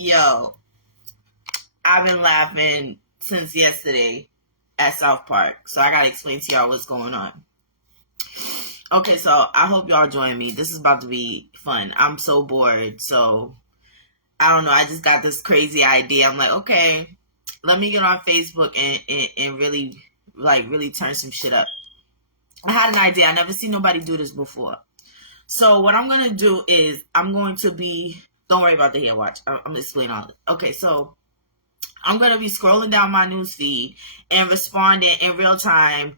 Yo, I've been laughing since yesterday at South Park, so I gotta explain to y'all what's going on. Okay, so I hope y'all join me. This is about to be fun. I'm so bored, so I don't know. I just got this crazy idea. I'm like, okay, let me get on Facebook and really, really turn some shit up. I had an idea. I never seen nobody do this before. So what I'm gonna do is I'm going to be. Don't worry about the hair watch. I'm gonna explain all this. Okay, so I'm going to be scrolling down my news feed and responding in real time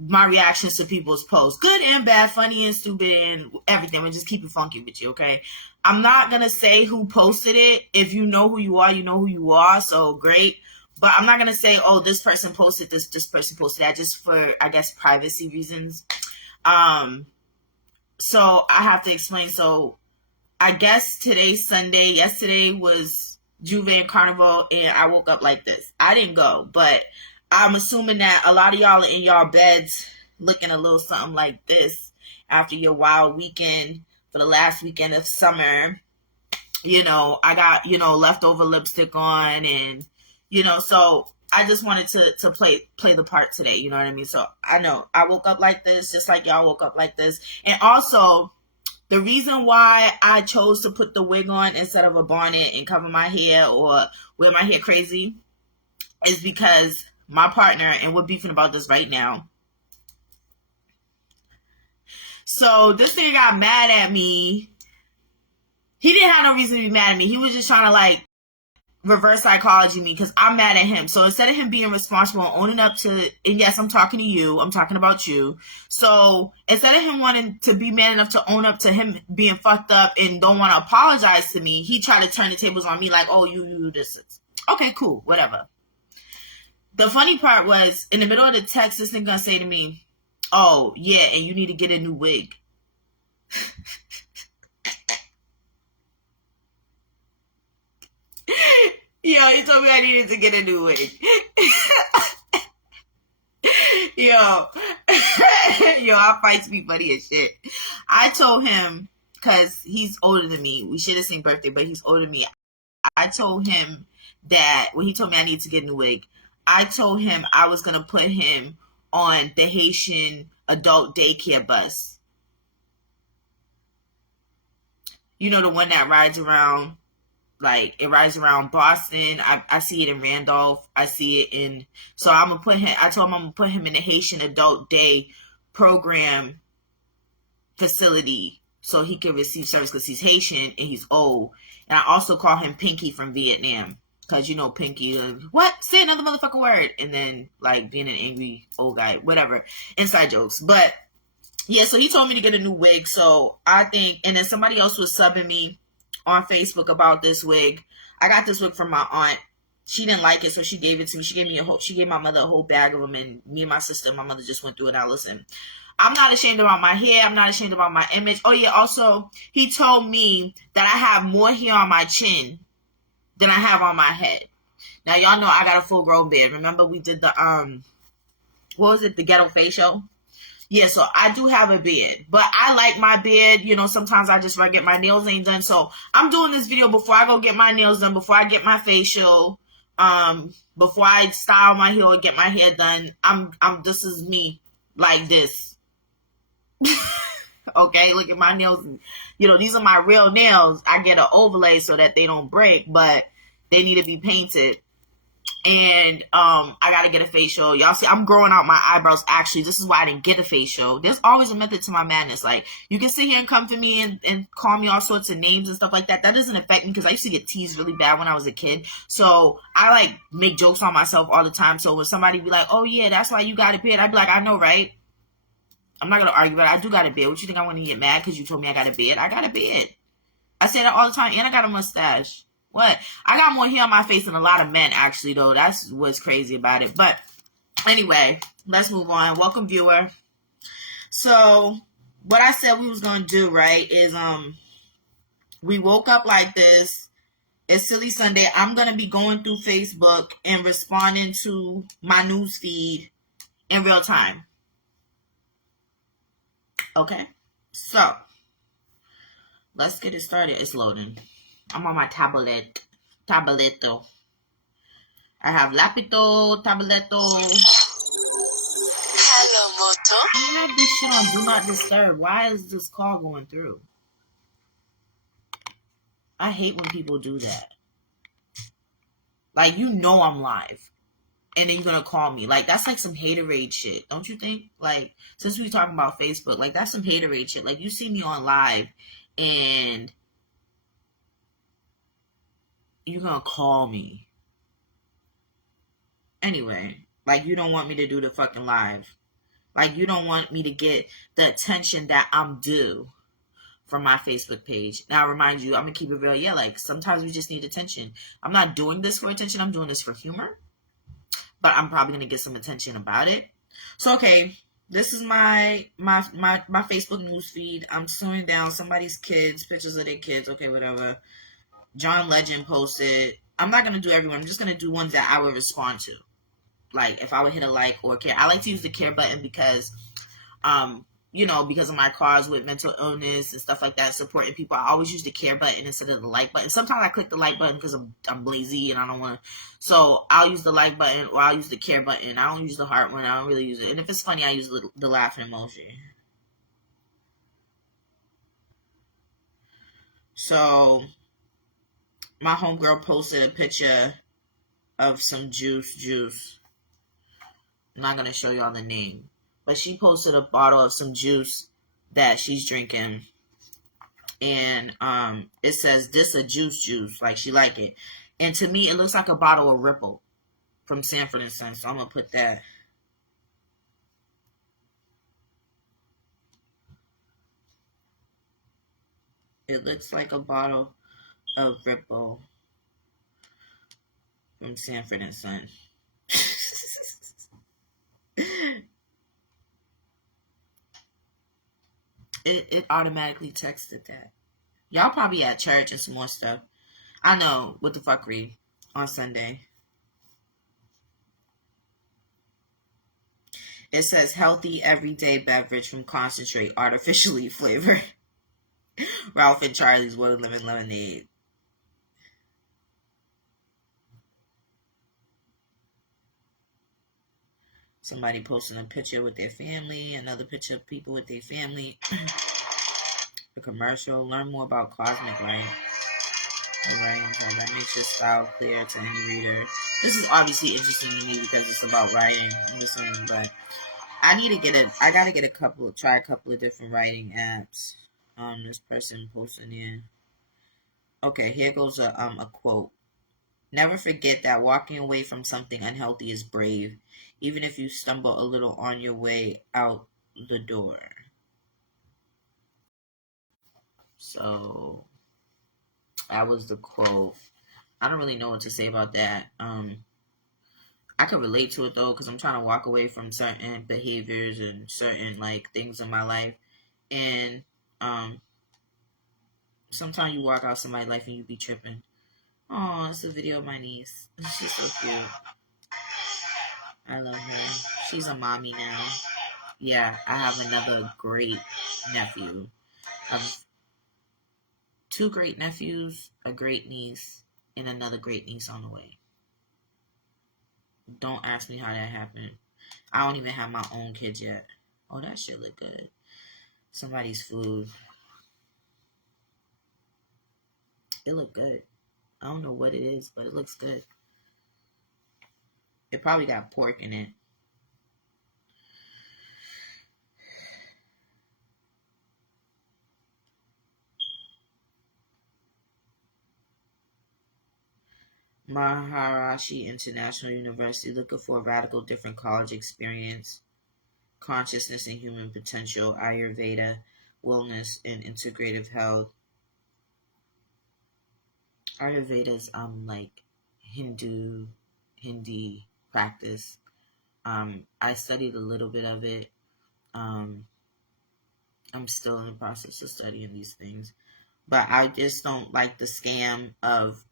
my reactions to people's posts. Good and bad, funny and stupid and everything. We'll just keep it funky with you, okay? I'm not going to say who posted it. If you know who you are, you know who you are, so great. But I'm not going to say, oh, this person posted this person posted that, just for, I guess, privacy reasons. So I have to explain. So I guess today's Sunday. Yesterday was Juve and Carnival, and I woke up like this. I didn't go, but I'm assuming that a lot of y'all are in y'all beds looking a little something like this after your wild weekend for the last weekend of summer. You know, I got, leftover lipstick on, and, so I just wanted to play the part today. You know what I mean? So I know I woke up like this, just like y'all woke up like this. And also, the reason why I chose to put the wig on instead of a bonnet and cover my hair or wear my hair crazy is because my partner, and we're beefing about this right now. So this nigga got mad at me. He didn't have no reason to be mad at me. He was just trying to reverse psychology me because I'm mad at him. So instead of him being responsible and owning up to, and yes, I'm talking to you, I'm talking about you. So instead of him wanting to be man enough to own up to him being fucked up and don't want to apologize to me, he tried to turn the tables on me like, oh, you this is. Okay, cool, whatever. The funny part was, in the middle of the text, this nigga gonna say to me, oh, yeah, and you need to get a new wig. Yo, he told me I needed to get a new wig. Yo, our fights be funny as shit. I told him, because he's older than me, we share the same birthday, but he's older than me. I told him that when he told me I need to get a new wig, I told him I was going to put him on the Haitian adult daycare bus. You know, the one that rides around. It rides around Boston. I see it in Randolph. I see it in. So I'm gonna put him. I told him I'm gonna put him in the Haitian Adult Day program facility so he can receive service because he's Haitian and he's old. And I also call him Pinky from Vietnam because Pinky. What? Say another motherfucking word. And then being an angry old guy, whatever. Inside jokes, but yeah. So he told me to get a new wig. So I think, and then somebody else was subbing me on Facebook about this wig. I got this wig from my aunt. She didn't like it, so she gave it to me. She gave my mother a whole bag of them, and me and my sister and my mother just went through it. Now listen, I'm not ashamed about my hair. I'm not ashamed about my image. Oh yeah, also he told me that I have more hair on my chin than I have on my head. Now y'all know I got a full grown beard. Remember we did the what was it, the ghetto facial? Yeah, so I do have a beard, but I like my beard. Sometimes I just get my nails ain't done. So I'm doing this video before I go get my nails done, before I get my facial, before I style my hair or get my hair done. This is me like this. Okay, look at my nails. These are my real nails. I get an overlay so that they don't break, but they need to be painted. And I gotta get a facial. Y'all see, I'm growing out my eyebrows. Actually, this is why I didn't get a facial. There's always a method to my madness. You can sit here and come to me and call me all sorts of names and stuff like that. That doesn't affect me because I used to get teased really bad when I was a kid. So I make jokes on myself all the time. So when somebody be like, oh yeah, that's why you got a beard, I'd be like, I know, right? I'm not gonna argue, but I do got a beard. What you think I want to get mad because you told me I got a beard? I got a beard. I say that all the time, and I got a mustache. What? I got more hair on my face than a lot of men, actually, though. That's what's crazy about it. But anyway, let's move on. Welcome, viewer. So what I said we was going to do, right, is we woke up like this. It's Silly Sunday. I'm going to be going through Facebook and responding to my news feed in real time. Okay? So let's get it started. It's loading. I'm on my tableto. I have lapito, tableto. Hello, Moto. I have this shit on Do Not Disturb. Why is this call going through? I hate when people do that. Like, you know I'm live. And then you're gonna call me. Like, that's like some haterade shit, don't you think? Like, since we talking about Facebook, like, that's some haterade shit. Like, you see me on live, and you're gonna call me. Anyway, like, you don't want me to do the fucking live. Like, you don't want me to get the attention that I'm due from my Facebook page. Now, I remind you, I'm gonna keep it real. Yeah, like, sometimes we just need attention. I'm not doing this for attention. I'm doing this for humor. But I'm probably gonna get some attention about it. So, okay, this is my Facebook news feed. I'm slowing down somebody's kids, pictures of their kids. Okay, whatever. John Legend posted. I'm not gonna do everyone. I'm just gonna do ones that I would respond to. Like, if I would hit a like or care. I like to use the care button because because of my cause with mental illness and stuff like that, supporting people, I always use the care button instead of the like button. Sometimes I click the like button because I'm lazy and I don't want to. So I'll use the like button or I'll use the care button. I don't use the heart one. I don't really use it. And if it's funny, I use the laughing emoji. So my homegirl posted a picture of some juice. I'm not going to show y'all the name. But she posted a bottle of some juice that she's drinking. And it says, this a juice. Like, she like it. And to me, it looks like a bottle of Ripple from Sanford & Son. So I'm going to put that. It looks like a bottle of Ripple from Sanford & Son. It automatically texted that. Y'all probably at church and some more stuff. I know, what the fuckery on Sunday. It says healthy everyday beverage from concentrate, artificially flavored. Ralph and Charlie's Water Lemon Lemonade. Somebody posting a picture with their family, another picture of people with their family. A commercial. Learn more about cosmic light. Writing time that makes your style clear to any reader. This is obviously interesting to me because it's about writing and listening, but I gotta try a couple of different writing apps. This person posting here. Okay, here goes a quote. Never forget that walking away from something unhealthy is brave, even if you stumble a little on your way out the door. So that was the quote. I don't really know what to say about that. I could relate to it though, because I'm trying to walk away from certain behaviors and certain like things in my life, and sometimes you walk out somebody's life and you be tripping. Oh, it's a video of my niece. She's so cute. I love her. She's a mommy now. Yeah, I have another great nephew. I have 2 great nephews, a great niece, and another great niece on the way. Don't ask me how that happened. I don't even have my own kids yet. Oh, that shit look good. Somebody's food. It look good. I don't know what it is, but it looks good. It probably got pork in it. Maharishi International University, looking for a radical different college experience, consciousness and human potential, Ayurveda, wellness, and integrative health. Ayurveda is like Hindi practice. I studied a little bit of it. I'm still in the process of studying these things. But I just don't like the scam of,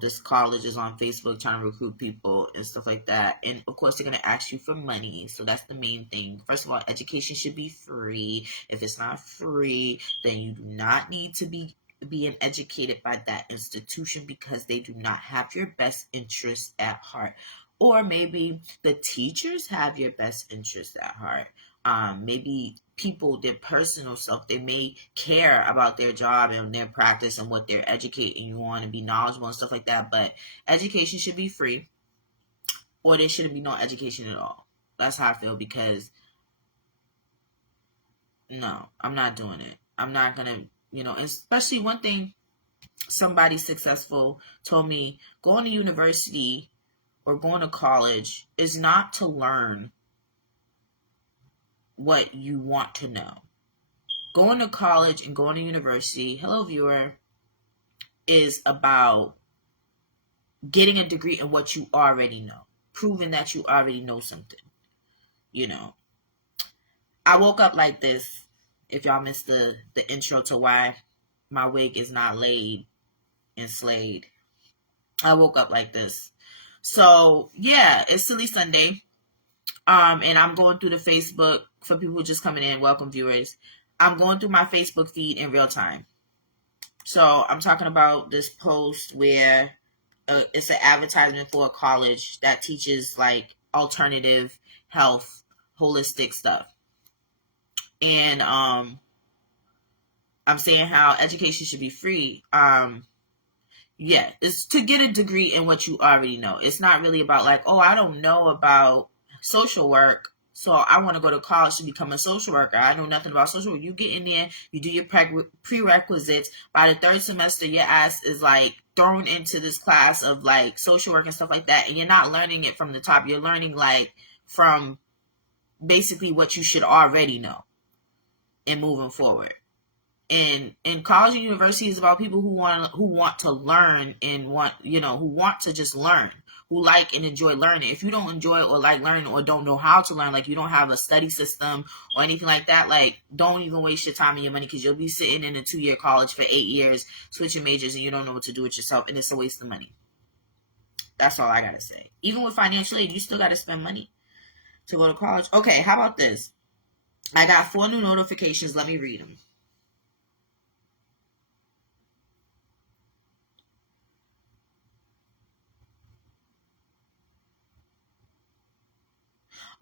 this college is on Facebook trying to recruit people and stuff like that. And of course, they're going to ask you for money. So that's the main thing. First of all, education should be free. If it's not free, then you do not need to be being educated by that institution because they do not have your best interests at heart. Or maybe the teachers have your best interests at heart. Maybe people, their personal self, they may care about their job and their practice and what they're educating you on and be knowledgeable and stuff like that. But education should be free, or there shouldn't be no education at all. That's how I feel, because no, I'm not doing it. I'm not going to, especially one thing somebody successful told me, going to university or going to college is not to learn what you want to know. Going to college and going to university, hello viewer, is about getting a degree in what you already know, proving that you already know something. I woke up like this. If y'all missed the intro to why my wig is not laid and slayed, I woke up like this. So yeah, it's Silly Sunday. And I'm going through the Facebook for people just coming in. Welcome, viewers. I'm going through my Facebook feed in real time. So I'm talking about this post where it's an advertisement for a college that teaches like alternative health, holistic stuff. And I'm saying how education should be free. Yeah, it's to get a degree in what you already know. It's not really about like, oh, I don't know about social work, so I want to go to college to become a social worker. I know nothing about social work. You get in there, you do your prerequisites. By the third semester, your ass is like thrown into this class of like social work and stuff like that, and you're not learning it from the top. You're learning like from basically what you should already know and moving forward. And college and university is about people who want to learn and who want to just learn, who like and enjoy learning. If you don't enjoy or like learning or don't know how to learn, like you don't have a study system or anything like that, like don't even waste your time and your money, because you'll be sitting in a 2-year college for 8 years switching majors and you don't know what to do with yourself, and it's a waste of money. That's all I gotta say. Even with financial aid, you still gotta spend money to go to college. Okay, how about this? I got 4 new notifications. Let me read them.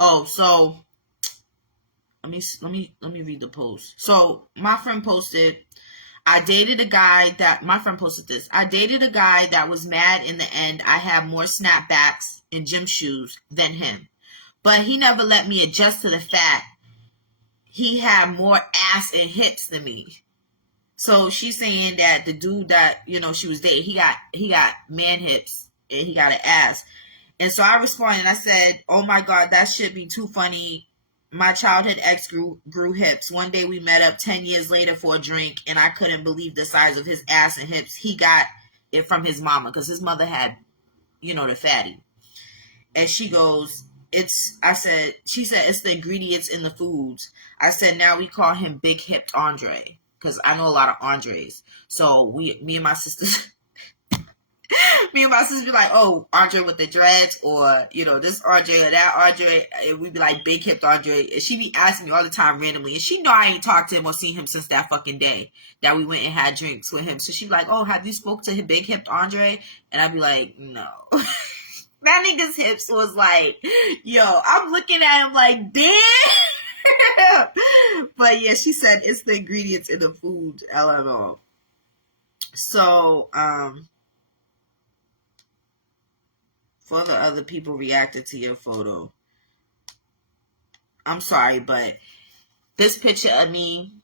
Oh, so let me read the post. So my friend posted, I dated a guy that was mad in the end. I have more snapbacks and gym shoes than him, but he never let me adjust to the fact he had more ass and hips than me. So she's saying that the dude that she was dating, he got man hips and he got an ass. And so I responded and I said, oh my God, that should be too funny. My childhood ex grew hips. One day we met up 10 years later for a drink, and I couldn't believe the size of his ass and hips. He got it from his mama because his mother had, the fatty. And she goes, she said, it's the ingredients in the foods. I said, now we call him Big Hipped Andre, because I know a lot of Andres. So me and my sisters... Me and my sister be like, oh, Andre with the dreads, or, this Andre or that Andre. And we be like, Big Hipped Andre. And she be asking me all the time randomly. And she know I ain't talked to him or seen him since that fucking day that we went and had drinks with him. So she be like, oh, have you spoke to Big Hipped Andre? And I be like, no. That nigga's hips was like, yo, I'm looking at him like, damn. But yeah, she said it's the ingredients in the food. LMO. So, for the other people reacted to your photo, I'm sorry, but this picture of me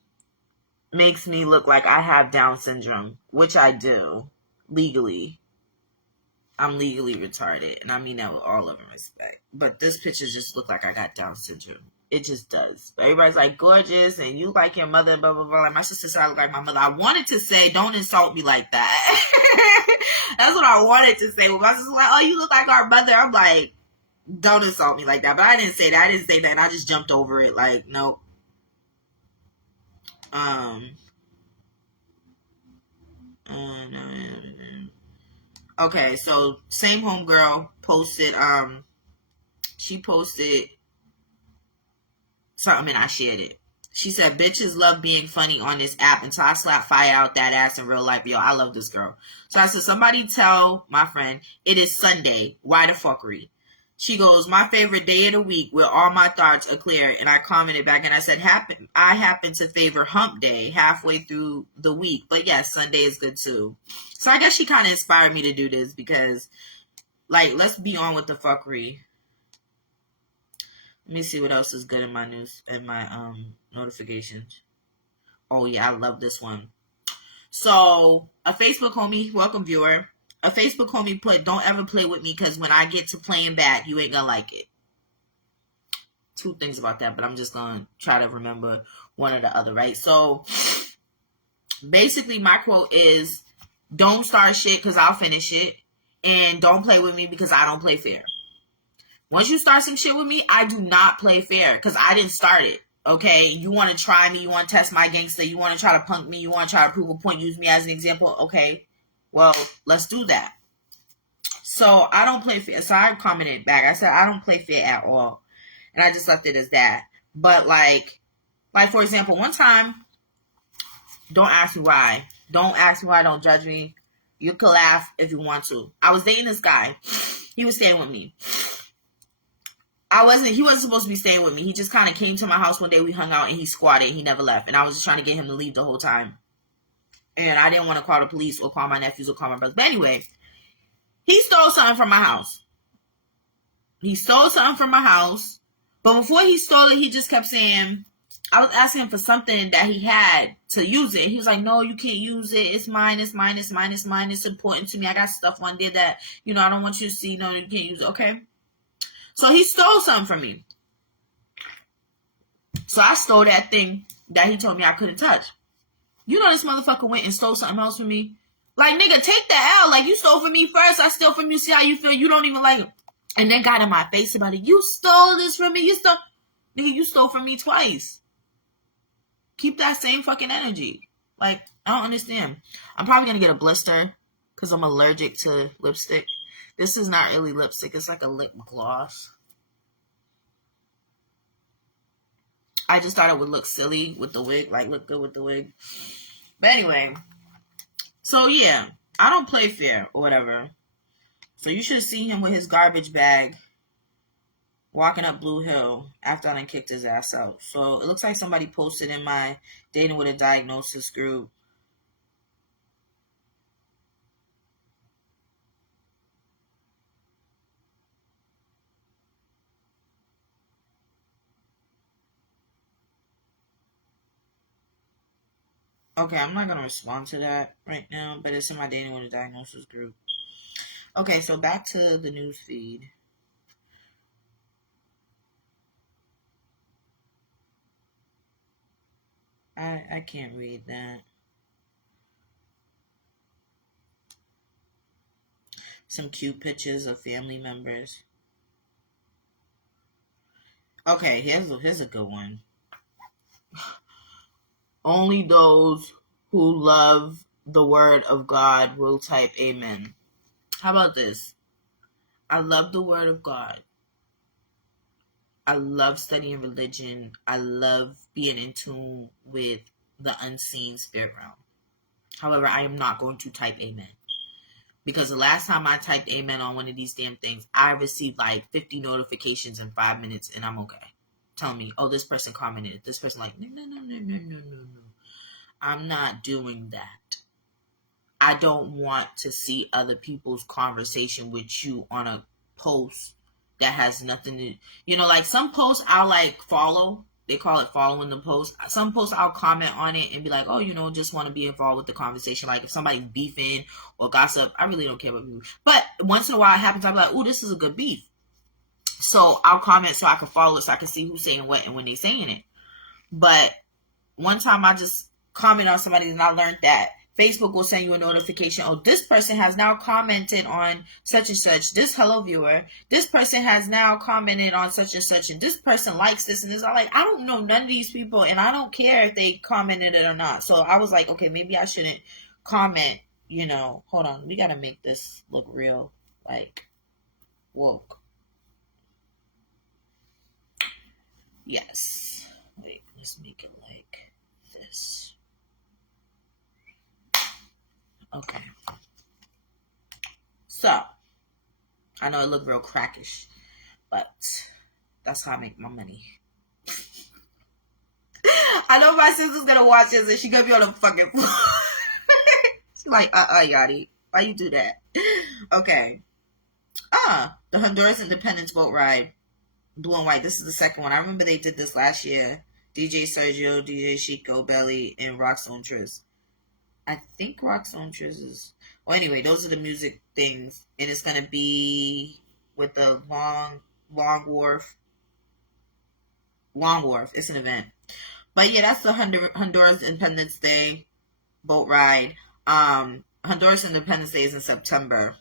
makes me look like I have Down syndrome, which I do, legally. I'm legally retarded, and I mean that with all love and respect. But this picture just look like I got Down syndrome. It just does. Everybody's like, gorgeous, and you like your mother, blah, blah, blah. Like, my sister said I look like my mother. I wanted to say, don't insult me like that. That's what I wanted to say. When my sister's like, oh, you look like our mother. I'm like, don't insult me like that. But I didn't say that. And I just jumped over it. Like, nope. Okay, so same homegirl posted, she posted something and I shared it. She said, bitches love being funny on this app until I slap fire out that ass in real life. Yo, I love this girl. So I said, somebody tell my friend, it is Sunday. Why the fuckery? She goes, my favorite day of the week where all my thoughts are clear. And I commented back and I said, I happen to favor hump day halfway through the week. But yes, Sunday is good too. So I guess she kind of inspired me to do this because, like, let's be on with the fuckery. Let me see what else is good in my news and my notifications. Oh yeah, I love this one. So a Facebook homie, welcome viewer. A Facebook homie put, don't ever play with me because when I get to playing back, you ain't gonna like it. Two things about that, but I'm just gonna try to remember one or the other, right? So basically my quote is, don't start shit because I'll finish it, and don't play with me because I don't play fair. Once you start some shit with me, I do not play fair because I didn't start it. Okay, you want to try me, you want to test my gangster, you want to try to punk me, you want to try to prove a point, use me as an example. Okay, well, let's do that. So I don't play fair. So I commented back. I said I don't play fair at all, and I just left it as that. But like for example, one time, don't ask me why. Don't ask me why. Don't judge me. You can laugh if you want to. I was dating this guy. He was staying with me. He wasn't supposed to be staying with me. He just kind of came to my house one day. We hung out and he squatted. He never left. And I was just trying to get him to leave the whole time. And I didn't want to call the police or call my nephews or call my brothers. But anyway, he stole something from my house. But before he stole it, he just kept saying, I was asking him for something that he had to use it. He was like, no, you can't use it. It's mine. It's mine. It's mine. It's mine. It's important to me. I got stuff on there that, I don't want you to see. No, you can't use it. Okay. So he stole something from me. So I stole that thing that he told me I couldn't touch. This motherfucker went and stole something else from me. Like, nigga, take the L. Like, you stole from me first. I stole from you. See how you feel? You don't even like it. And then got in my face about it. You stole this from me. Nigga, you stole from me twice. Keep that same fucking energy. Like, I don't understand. I'm probably going to get a blister because I'm allergic to lipstick. This is not really lipstick. It's like a lip gloss. I just thought it would look silly with the wig. Like, look good with the wig. But anyway. So, yeah. I don't play fair or whatever. So, you should have seen him with his garbage bag walking up Blue Hill after I done kicked his ass out. So, it looks like somebody posted in my Dating with a Diagnosis group. Okay, I'm not going to respond to that right now, but it's in my Dating with a Diagnosis group. Okay, so back to the news feed. I can't read that. Some cute pictures of family members. Okay, here's a good one. Only those who love the word of God will type amen. How about this? I love the word of God. I love studying religion. I love being in tune with the unseen spirit realm. However, I am not going to type amen. Because the last time I typed amen on one of these damn things, I received like 50 notifications in 5 minutes and I'm okay. Telling me, oh, this person commented. This person like, no. I'm not doing that. I don't want to see other people's conversation with you on a post that has nothing to, like some posts I'll like follow. They call it following the post. Some posts I'll comment on it and be like, oh, just want to be involved with the conversation. Like if somebody's beefing or gossip, I really don't care about people. But once in a while it happens, I'm like, oh, this is a good beef. So I'll comment so I can follow it so I can see who's saying what and when they're saying it. But one time I just comment on somebody and I learned that Facebook will send you a notification. Oh, this person has now commented on such and such. This hello viewer. This person has now commented on such and such. And this person likes this and this. I'm like, I don't know none of these people. And I don't care if they commented it or not. So I was like, okay, maybe I shouldn't comment. Hold on. We got to make this look real. Like, woke. Yes. Wait, Let's make it like this. Okay. So, I know it looked real crackish, but that's how I make my money. I know my sister's gonna watch this and she's gonna be on the fucking floor. She's like, Yachty, why you do that? Okay. The Honduras Independence Boat Ride. Blue and white. This is the second one. I remember they did this last year. DJ Sergio, DJ Chico, Belly, and Roxxon Triz. I think Roxxon Triz is... Well, anyway, those are the music things. And it's going to be with the Long Wharf. Long Wharf. It's an event. But yeah, that's the Honduras Independence Day boat ride. Honduras Independence Day is in September.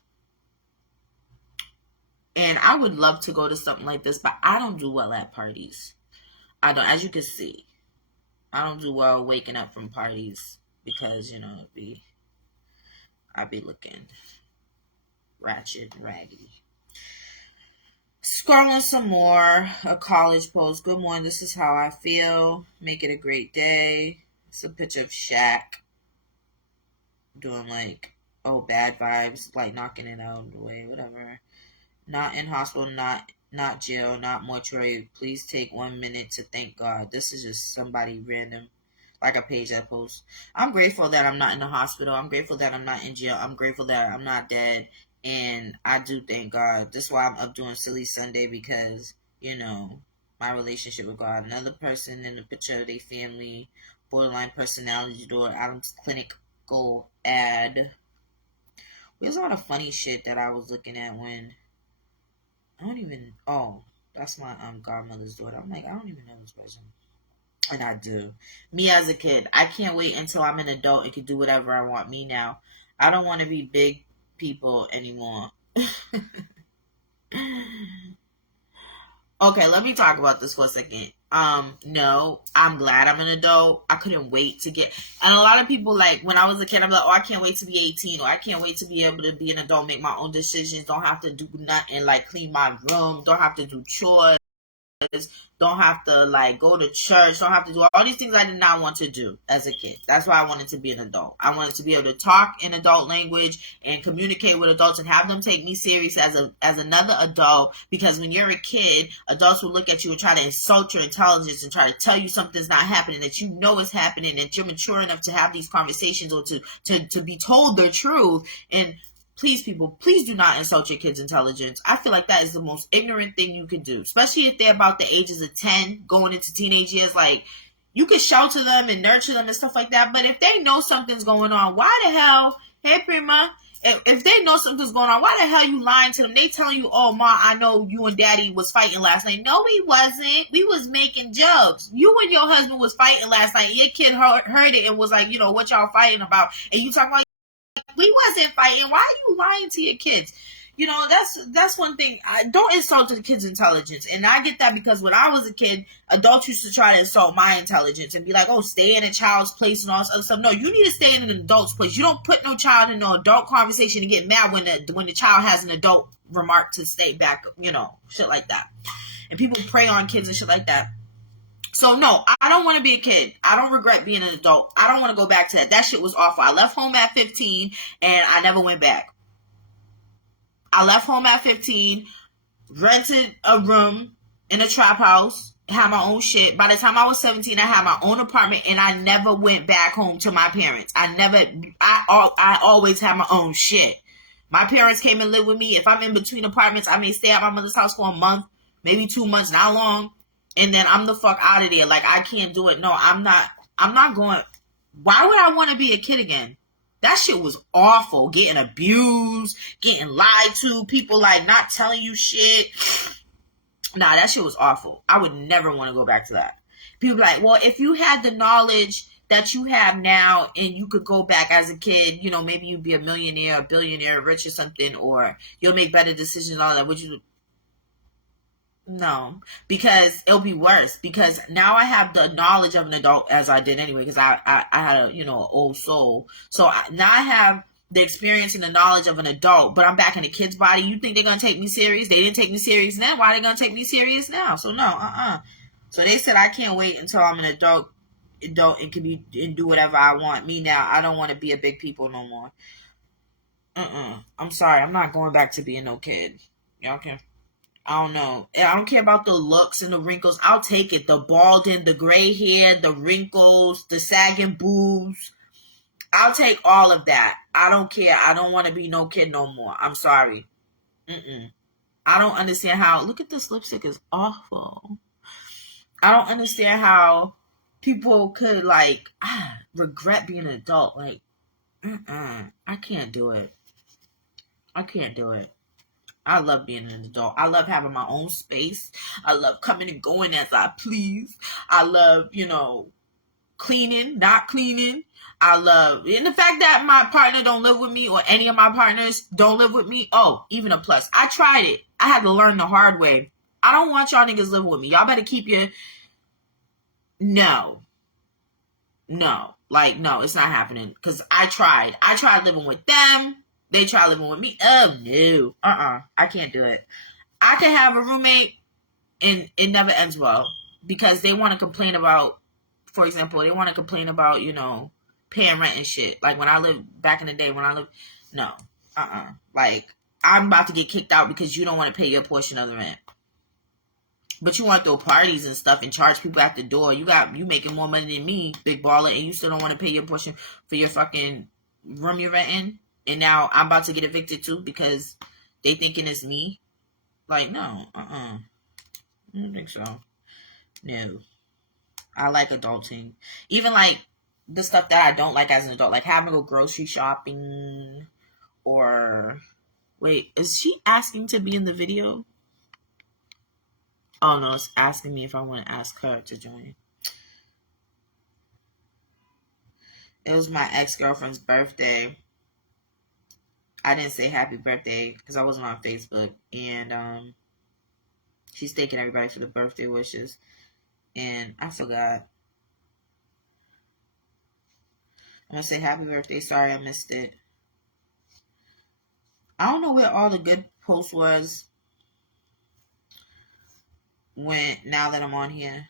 And I would love to go to something like this, but I don't do well at parties. I don't, as you can see. I don't do well waking up from parties because, you know, I'd be looking ratchet and raggy. Scrolling some more. A college post. Good morning. This is how I feel. Make it a great day. It's a picture of Shaq doing like, bad vibes, like knocking it out of the way, whatever. Not in hospital, not jail, not mortuary. Please take 1 minute to thank God. This is just somebody random, like a page I post. I'm grateful that I'm not in the hospital. I'm grateful that I'm not in jail. I'm grateful that I'm not dead. And I do thank God. This is why I'm up doing Silly Sunday, because, you know, my relationship with God. Another person in the picture of their family, borderline personality disorder, Adams clinical ad. There's a lot of funny shit that I was looking at when... that's my godmother's daughter. I'm like, I don't even know this person. And I do. Me as a kid, I can't wait until I'm an adult and can do whatever I want. Me now, I don't want to be big people anymore. Okay, let me talk about this for a second. No, I'm glad I'm an adult. I couldn't wait to get, and a lot of people, like, when I was a kid, I'm like, I can't wait to be 18, or I can't wait to be able to be an adult, make my own decisions, don't have to do nothing, like clean my room, don't have to do chores, don't have to, like, go to church, don't have to do all these things I did not want to do as a kid. That's why I wanted to be an adult. I wanted to be able to talk in adult language and communicate with adults and have them take me serious as another adult, because when you're a kid, adults will look at you and try to insult your intelligence and try to tell you something's not happening, that you know is happening, that you're mature enough to have these conversations or to be told the truth. And please, people, please do not insult your kids' intelligence. I feel like that is the most ignorant thing you can do, especially if they're about the ages of 10, going into teenage years. Like, you can shelter them and nurture them and stuff like that, but if they know something's going on, why the hell, hey, Prima, if they know something's going on, why the hell you lying to them? They telling you, oh, Ma, I know you and Daddy was fighting last night. No, we wasn't. We was making jokes. You and your husband was fighting last night. Your kid heard it and was like, you know, what y'all fighting about? And you talking about, we wasn't fighting. Why are you lying to your kids? You know, that's one thing. Don't insult the kids' intelligence. And I get that because when I was a kid, adults used to try to insult my intelligence and be like, oh, stay in a child's place and all this other stuff. No, you need to stay in an adult's place. You don't put no child in no adult conversation and get mad when the child has an adult remark to stay back, you know, shit like that. And people prey on kids and shit like that. So, no, I don't want to be a kid. I don't regret being an adult. I don't want to go back to that. That shit was awful. I left home at 15, and I never went back. I left home at 15, rented a room in a trap house, had my own shit. By the time I was 17, I had my own apartment, and I never went back home to my parents. I always had my own shit. My parents came and lived with me. If I'm in between apartments, I may stay at my mother's house for a month, maybe 2 months, not long. And then I'm the fuck out of there. Like, I can't do it. No, I'm not going. Why would I want to be a kid again? That shit was awful. Getting abused, getting lied to, people like not telling you shit. Nah, that shit was awful. I would never want to go back to that. People be like, well, if you had the knowledge that you have now and you could go back as a kid, you know, maybe you'd be a millionaire, a billionaire, rich or something, or you'll make better decisions and all that. Would you? No, because it'll be worse. Because now I have the knowledge of an adult, as I did anyway, because I had a, you know, an old soul. So now I have the experience and the knowledge of an adult, but I'm back in a kid's body. You think they're going to take me serious? They didn't take me serious then. Why are they going to take me serious now? So no, So they said I can't wait until I'm an adult and can be and do whatever I want. Me now, I don't want to be a big people no more. I'm sorry, I'm not going back to being no kid. Y'all can. I don't know. I don't care about the looks and the wrinkles. I'll take it. The balding, the gray hair, the wrinkles, the sagging boobs. I'll take all of that. I don't care. I don't want to be no kid no more. I'm sorry. I don't understand how. Look at this lipstick. Is awful. I don't understand how people could like regret being an adult. Like, I can't do it. I can't do it. I love being an adult. I love having my own space. I love coming and going as I please. I love, cleaning, not cleaning. I love, and the fact that my partner don't live with me or any of my partners don't live with me. Oh, even a plus. I tried it. I had to learn the hard way. I don't want y'all niggas living with me. Y'all better keep your, no, like, no, it's not happening. Cause I tried living with them. They try living with me. Oh no. I can't do it. I can have a roommate and it never ends well because they want to complain about, for example, paying rent and shit. Like when I lived back in the day no. Like I'm about to get kicked out because you don't want to pay your portion of the rent. But you want to throw parties and stuff and charge people at the door. You making more money than me, big baller, and you still don't want to pay your portion for your fucking room you're renting. And now I'm about to get evicted too because they thinking it's me. Like, no, I don't think so. No. I like adulting. Even like the stuff that I don't like as an adult, like having to go grocery shopping or wait, is she asking to be in the video? Oh no, it's asking me if I want to ask her to join. It was my ex-girlfriend's birthday. I didn't say happy birthday because I wasn't on Facebook, and she's thanking everybody for the birthday wishes, and I forgot. I'm gonna say happy birthday. Sorry, I missed it. I don't know where all the good posts was now that I'm on here.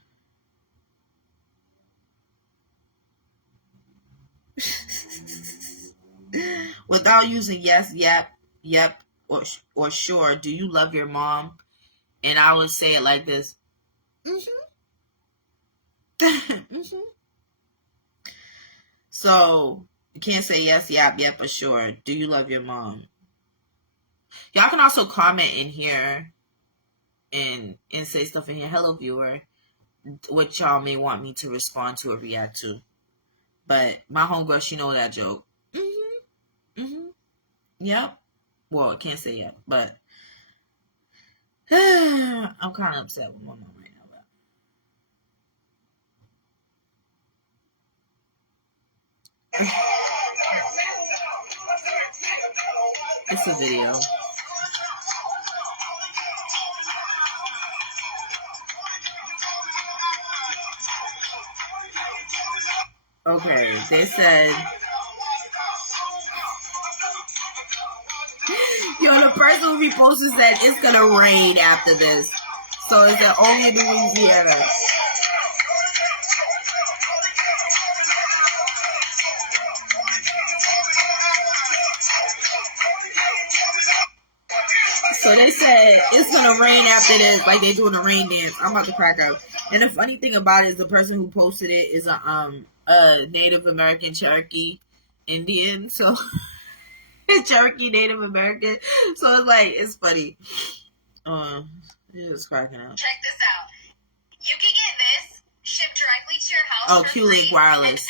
Without using yes, yep, or sure, do you love your mom? And I would say it like this. So you can't say yes, yep, or sure. Do you love your mom? Y'all can also comment in here and say stuff in here. Hello, viewer. What y'all may want me to respond to or react to. But my homegirl, she know that joke. Yep. Well, I can't say yet, but I'm kind of upset with my mom right now. But it's a video. Okay, they said, the person who reposted said it's gonna rain after this. So is it only in Louisiana? So they said it's gonna rain after this, like they doing a rain dance. I'm about to crack up. And the funny thing about it is the person who posted it is a Native American Cherokee Indian. So Cherokee Native American. So it's funny. Just cracking up. Check this out. You can get this shipped directly to your house. Oh, Q-Link Wireless.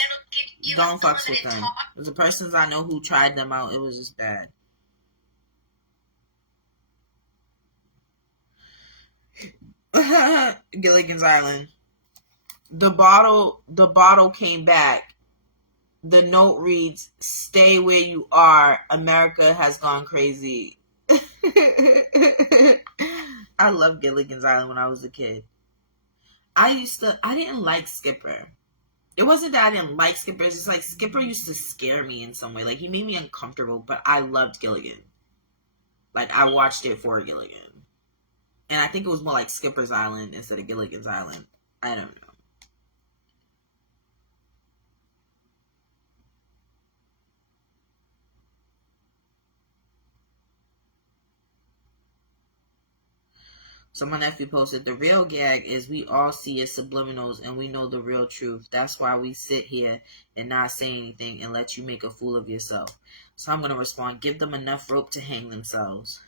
Don't fucks with them. The persons I know who tried them out, it was just bad. Gilligan's Island. The bottle came back. The note reads, "Stay where you are. America has gone crazy." I loved Gilligan's Island when I was a kid. I didn't like Skipper. It wasn't that I didn't like Skipper. It's just like Skipper used to scare me in some way. Like he made me uncomfortable, but I loved Gilligan. Like I watched it for Gilligan. And I think it was more like Skipper's Island instead of Gilligan's Island. I don't know. So my nephew posted, the real gag is we all see it subliminals and we know the real truth. That's why we sit here and not say anything and let you make a fool of yourself. So I'm going to respond, give them enough rope to hang themselves.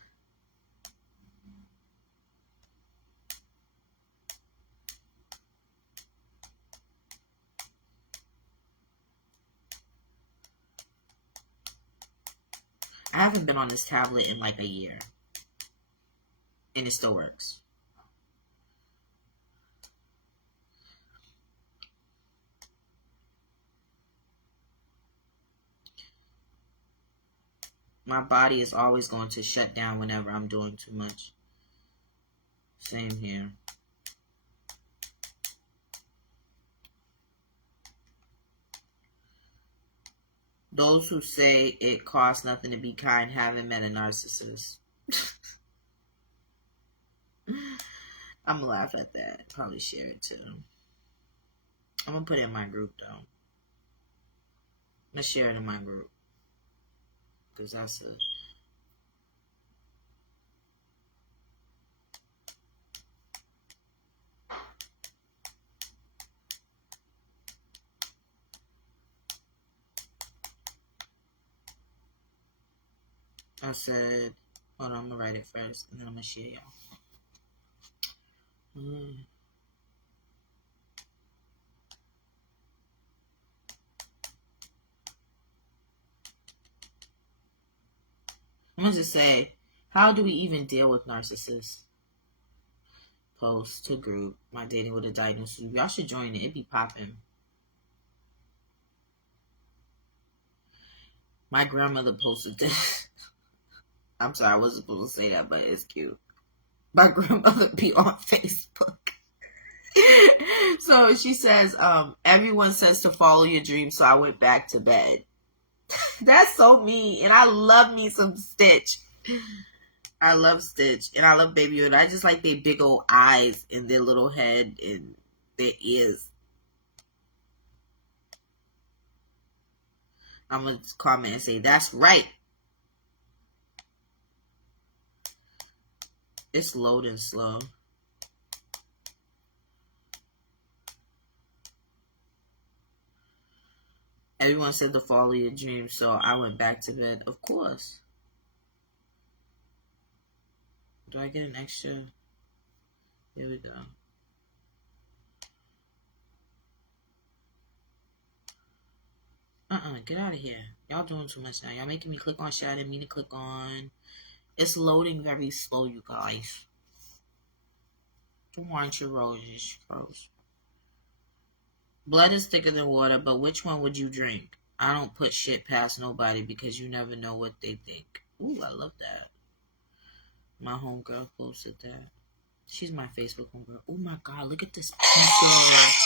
I haven't been on this tablet in like a year. And it still works. My body is always going to shut down whenever I'm doing too much. Same here. Those who say it costs nothing to be kind haven't met a narcissist. I'm gonna laugh at that. Probably share it too. I'm gonna put it in my group though. Let's share it in my group. Because that's a... I said, hold on, I'm gonna write it first and then I'm gonna share y'all. I'm gonna just say, how do we even deal with narcissists? Post to group, my dating with a diagnosis. Y'all should join it. It be popping. My grandmother posted this. I'm sorry, I wasn't supposed to say that, but it's cute. My grandmother be on Facebook. So she says, everyone says to follow your dreams, so I went back to bed. That's so mean. And I love me some Stitch. I love Stitch. And I love Baby Yoda. I just like their big old eyes and their little head and their ears. I'm going to comment and say, that's right. It's loading slow. Everyone said to follow your dreams, so I went back to bed. Of course. Do I get an extra? Here we go. Get out of here. Y'all doing too much now. Y'all making me click on shit I didn't mean to click on. It's loading very slow, you guys. Don't want your roses, bros. Blood is thicker than water, but which one would you drink? I don't put shit past nobody because you never know what they think. Ooh, I love that. My homegirl posted that. She's my Facebook homegirl. Oh my god, look at this pizza.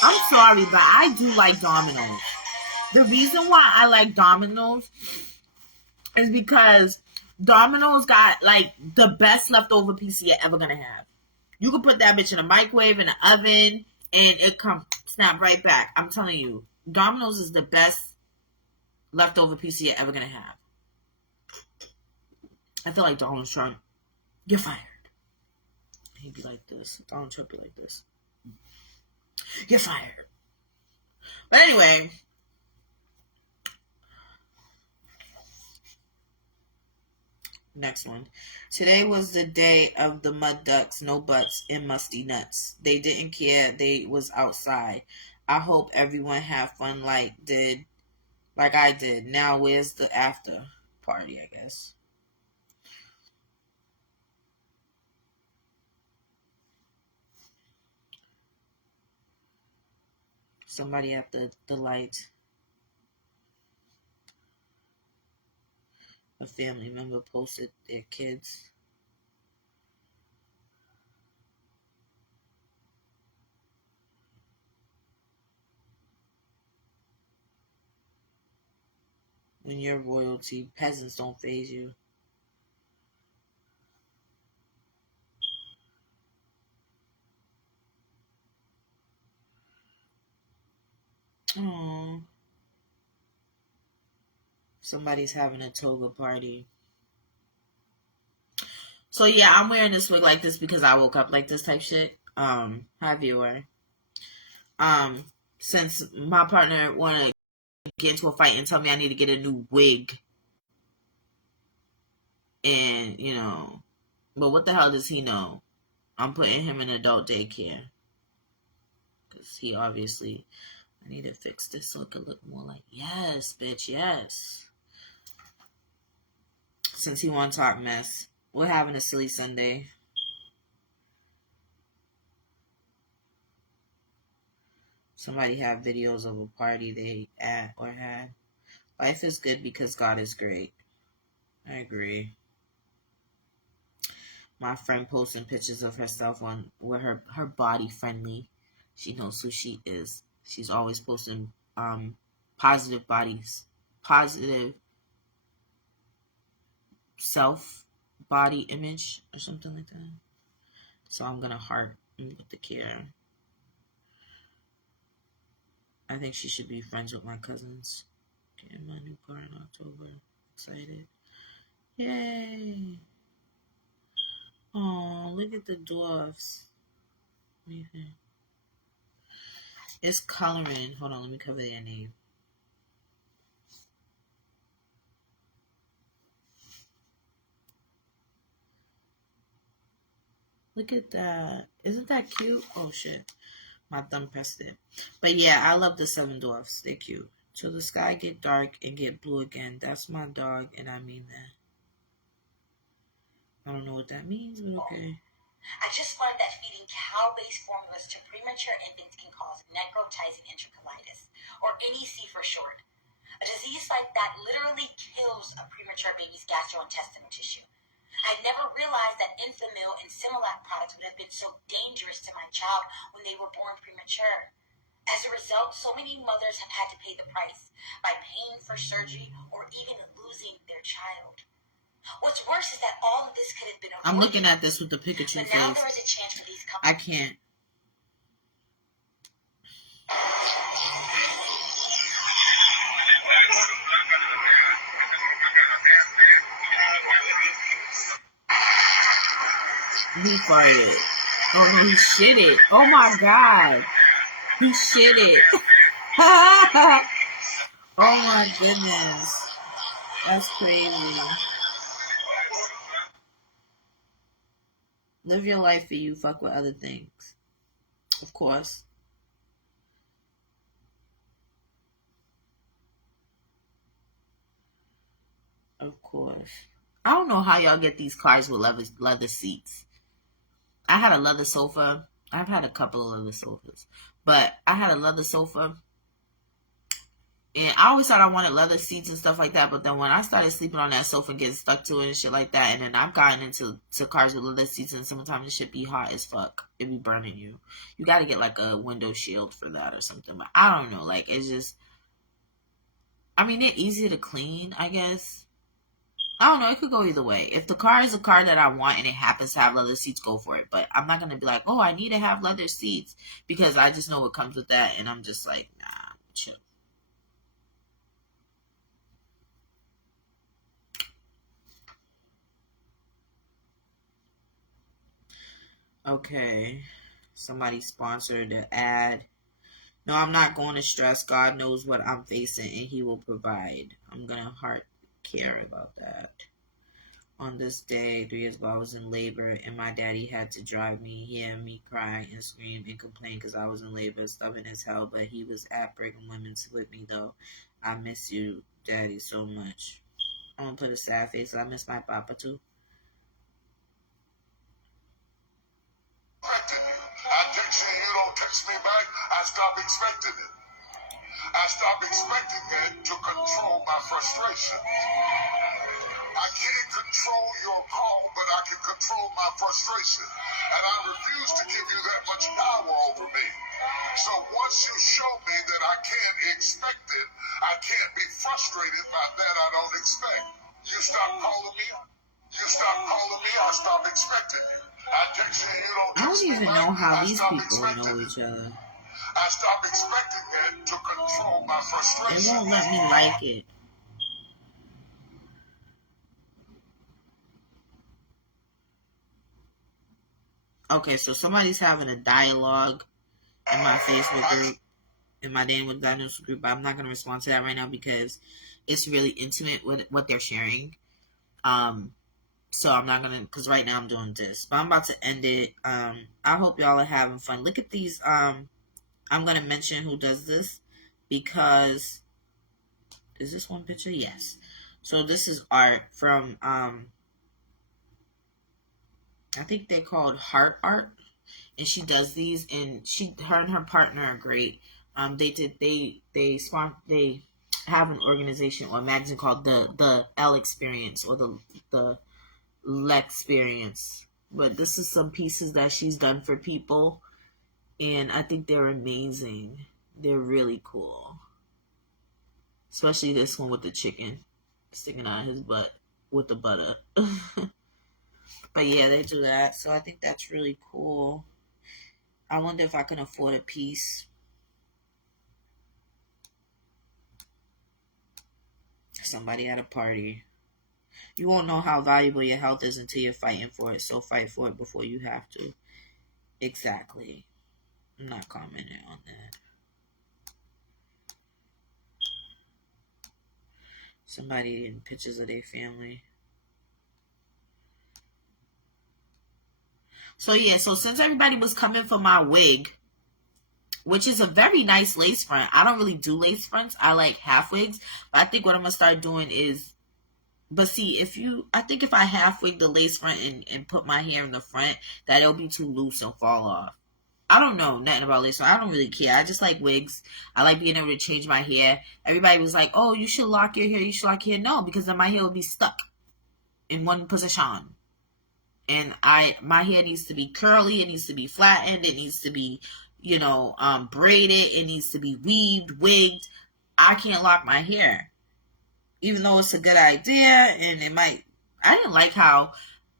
I'm sorry, but I do like Domino's. The reason why I like Domino's is because Domino's got like the best leftover pizza you're ever gonna have. You can put that bitch in a microwave, in an oven, and it comes snap right back. I'm telling you, Domino's is the best leftover pizza you're ever gonna have. I feel like Donald Trump, you're fired. He'd be like this. Donald Trump be like this. You're fired. But anyway, next one. Today was the day of the mud ducks, no butts, and musty nuts. They didn't care. They was outside. I hope everyone had fun like I did. Now where's the after party, I guess. Somebody at the light. A family member posted their kids. When you're royalty, peasants don't faze you. Oh, somebody's having a toga party. So yeah, I'm wearing this wig like this because I woke up like this type shit. Hi viewer. Since my partner wanted to get into a fight and tell me I need to get a new wig, and but what the hell does he know? I'm putting him in adult daycare because he obviously. I need to fix this so it could look more like yes, bitch, yes. Since he wants to talk mess, we're having a silly Sunday. Somebody have videos of a party they at or had. Life is good because God is great. I agree. My friend posting pictures of herself on with her body friendly. She knows who she is. She's always posting positive bodies, positive self body image or something like that. So I'm gonna heart with the care. I think she should be friends with my cousins. Getting my new car in October. Excited. Yay. Oh, look at the dwarfs. It's coloring. Hold on, let me cover their name. Look at that. Isn't that cute? Oh shit. My thumb pressed it. But yeah, I love the 7 dwarfs. They're cute. Till the sky get dark and get blue again. That's my dog, and I mean that. I don't know what that means, but okay. I just learned that feeding cow-based formulas to premature infants can cause necrotizing enterocolitis, or NEC for short. A disease like that literally kills a premature baby's gastrointestinal tissue. I never realized that Enfamil and Similac products would have been so dangerous to my child when they were born premature. As a result, so many mothers have had to pay the price by paying for surgery or even losing their child. What's worse is that all of this could have been avoided. I'm looking at this with the Pikachu face. Now there is a chance for these couples. I can't. He farted. Oh no, he shit it. Oh my god. He shit it. Oh my goodness. That's crazy. Live your life for you, fuck with other things. Of course. Of course. I don't know how y'all get these cars with leather seats. I had a leather sofa. I've had a couple of leather sofas. But I had a leather sofa. And I always thought I wanted leather seats and stuff like that. But then when I started sleeping on that sofa and getting stuck to it and shit like that, and then I've gotten into cars with leather seats, and sometimes the shit be hot as fuck. It be burning you. You got to get like a window shield for that or something. But I don't know. Like, it's just... I mean, they're easy to clean, I guess. I don't know. It could go either way. If the car is a car that I want and it happens to have leather seats, go for it. But I'm not going to be like, oh, I need to have leather seats, because I just know what comes with that. And I'm just like, nah, chill. Okay. Somebody sponsored the ad. No, I'm not going to stress. God knows what I'm facing and he will provide. I'm going to heart care about that. On this day, 3 years ago, I was in labor, and my daddy had to drive me, hear me cry and scream and complain because I was in labor, stubborn as hell, but he was at Brigham Women's with me, though. I miss you, Daddy, so much. I'm going to put a sad face. I miss my papa, too. I text you, you don't text me back, I stop expecting it. I stop expecting that to control my frustration. I can't control your call, but I can control my frustration. And I refuse to give you that much power over me. So once you show me that I can't expect it, I can't be frustrated by that I don't expect. You stop calling me, I stop expecting you. I text you, you don't text me back, I don't even know how I these stop people know expecting each other. I stop expecting it to control my It frustration. won't let me like it. Okay, so somebody's having a dialogue in my Facebook group, in my Dating with Diagnosis group, but I'm not going to respond to that right now because it's really intimate with what they're sharing. So I'm not going to, because right now I'm doing this, but I'm about to end it. I hope y'all are having fun. Look at these. I'm going to mention who does this because, is this one picture? Yes. So this is art from, I think they're called Heart Art. And she does these, and her and her partner are great. They have an organization or a magazine called the L Experience or the Lex Experience. But this is some pieces that she's done for people, and I think they're amazing. They're really cool, especially this one with the chicken sticking out of his butt with the butter. But yeah, they do that, so I think that's really cool. I wonder if I can afford a piece. Somebody at a party. You won't know how valuable your health is until you're fighting for it, so fight for it before you have to. Exactly. I'm not commenting on that. Somebody in pictures of their family. So yeah, so since everybody was coming for my wig, which is a very nice lace front. I don't really do lace fronts. I like half wigs. But I think what I'm going to start doing is, but see, I think if I half wig the lace front and put my hair in the front, that it'll be too loose and fall off. I don't know nothing about lace front. I don't really care. I just like wigs. I like being able to change my hair. Everybody was like, oh, you should lock your hair. You should lock your hair. No, because then my hair will be stuck in one position. And my hair needs to be curly. It needs to be flattened. It needs to be, braided. It needs to be weaved, wigged. I can't lock my hair. Even though it's a good idea, and I didn't like how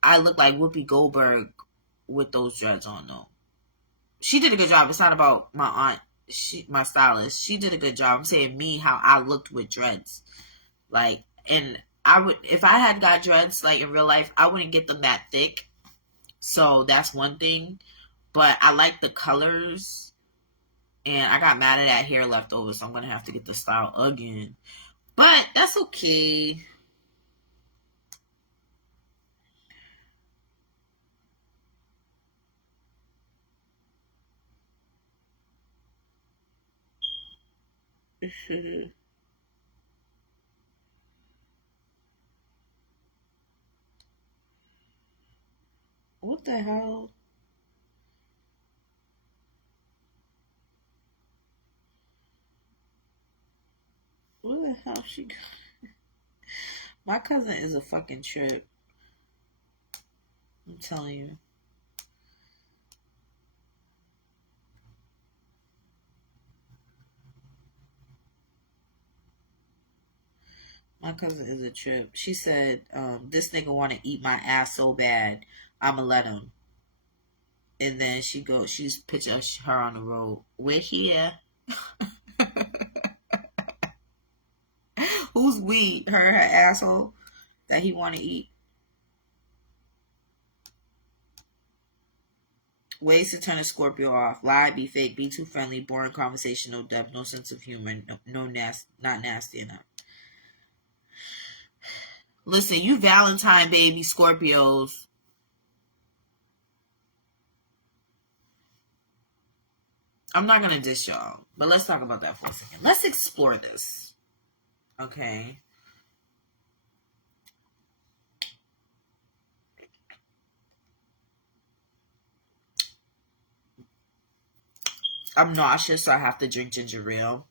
I look like Whoopi Goldberg with those dreads on, though. She did a good job. It's not about my aunt, my stylist. She did a good job. I'm saying me, how I looked with dreads. And if I had got dreads, in real life, I wouldn't get them that thick. So that's one thing. But I like the colors. And I got mad at that hair left over, so I'm going to have to get the style again. But that's okay. What the hell? Where the hell she go? My cousin is a fucking trip. I'm telling you. My cousin is a trip. She said, this nigga want to eat my ass so bad, I'ma let him. And then she's picture her on the road. We're here. Who's we? Her asshole that he want to eat. Ways to turn a Scorpio off. Lie, be fake, be too friendly, boring conversation, no depth, no sense of humor, not nasty enough. Listen, you Valentine baby Scorpios. I'm not going to diss y'all, but let's talk about that for a second. Let's explore this. Okay. I'm nauseous, so I have to drink ginger ale.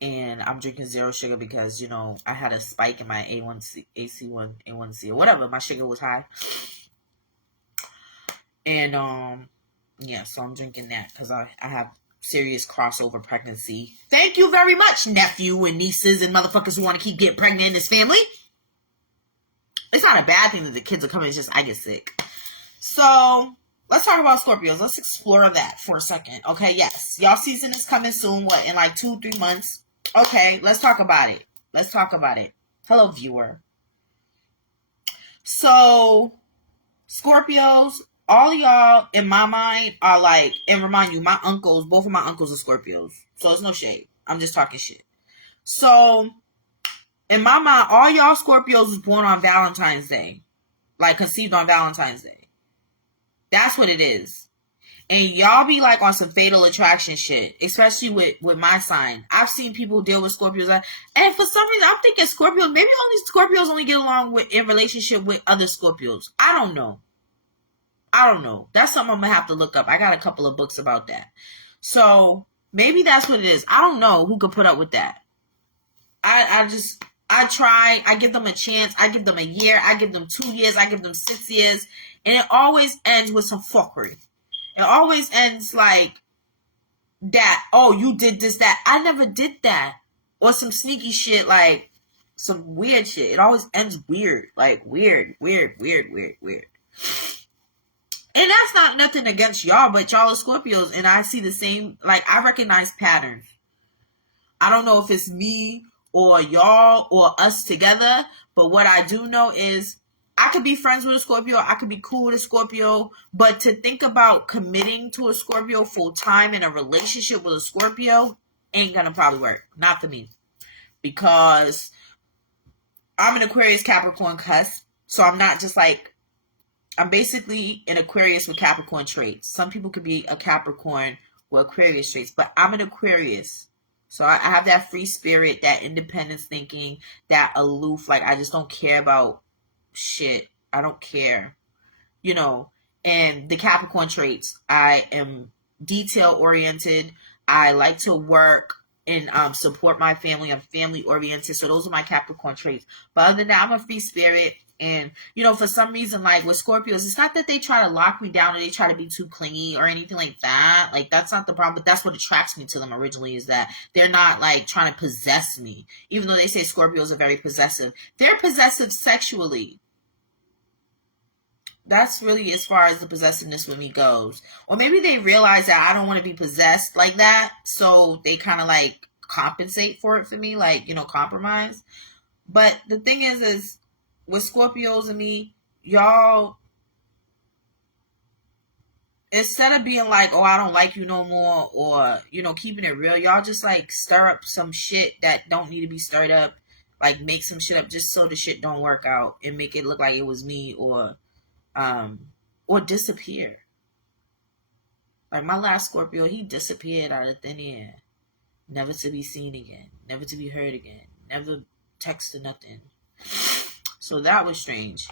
And I'm drinking zero sugar because, I had a spike in my A1C, or whatever. My sugar was high. And, yeah, so I'm drinking that because I have serious crossover pregnancy. Thank you very much, nephew and nieces and motherfuckers who want to keep getting pregnant in this family. It's not a bad thing that the kids are coming. It's just I get sick. So, let's talk about Scorpios. Let's explore that for a second. Okay, yes. Y'all season is coming soon. What, in like 2-3 months? Okay, let's talk about it. Let's talk about it. Hello, viewer. So, Scorpios, all y'all in my mind are like, and remind you, my uncles, both of my uncles are Scorpios. So it's no shade. I'm just talking shit. So, in my mind, all y'all Scorpios was born on Valentine's Day. Like, conceived on Valentine's Day. That's what it is. And y'all be like on some fatal attraction shit, especially with my sign. I've seen people deal with Scorpios, and for some reason, I'm thinking Scorpios, maybe Scorpios only get along with in relationship with other Scorpios. I don't know. That's something I'm gonna have to look up. I got a couple of books about that. So maybe that's what it is. I don't know who could put up with that. I try. I give them a chance. I give them a year. I give them 2 years. I give them 6 years, and it always ends with some fuckery. It always ends like that. Oh, you did this, that. I never did that. Or some sneaky shit, like some weird shit. It always ends weird. Like weird. And that's not nothing against y'all, but y'all are Scorpios. And I see the same, like I recognize patterns. I don't know if it's me or y'all or us together. But what I do know is I could be friends with a Scorpio. I could be cool with a Scorpio. But to think about committing to a Scorpio full time in a relationship with a Scorpio ain't going to probably work. Not for me. Because I'm an Aquarius Capricorn cusp. So I'm not just like, I'm basically an Aquarius with Capricorn traits. Some people could be a Capricorn with Aquarius traits. But I'm an Aquarius. So I have that free spirit, that independence thinking, that aloof. Like I just don't care about shit. I don't care, and the Capricorn traits. I am detail oriented. I like to work and support my family. I'm family oriented. So those are my Capricorn traits. But other than that, I'm a free spirit. And, for some reason, like with Scorpios, it's not that they try to lock me down or they try to be too clingy or anything like that. Like, that's not the problem. But that's what attracts me to them originally, is that they're not, like, trying to possess me. Even though they say Scorpios are very possessive. They're possessive sexually. That's really as far as the possessiveness with me goes. Or maybe they realize that I don't want to be possessed like that. So they kind of, like, compensate for it for me. Like, compromise. But the thing is with Scorpios and me, y'all, instead of being like, oh, I don't like you no more, or, keeping it real, y'all just like stir up some shit that don't need to be stirred up. Like make some shit up just so the shit don't work out and make it look like it was me, or disappear. Like my last Scorpio, he disappeared out of thin air. Never to be seen again. Never to be heard again. Never texted nothing. So that was strange.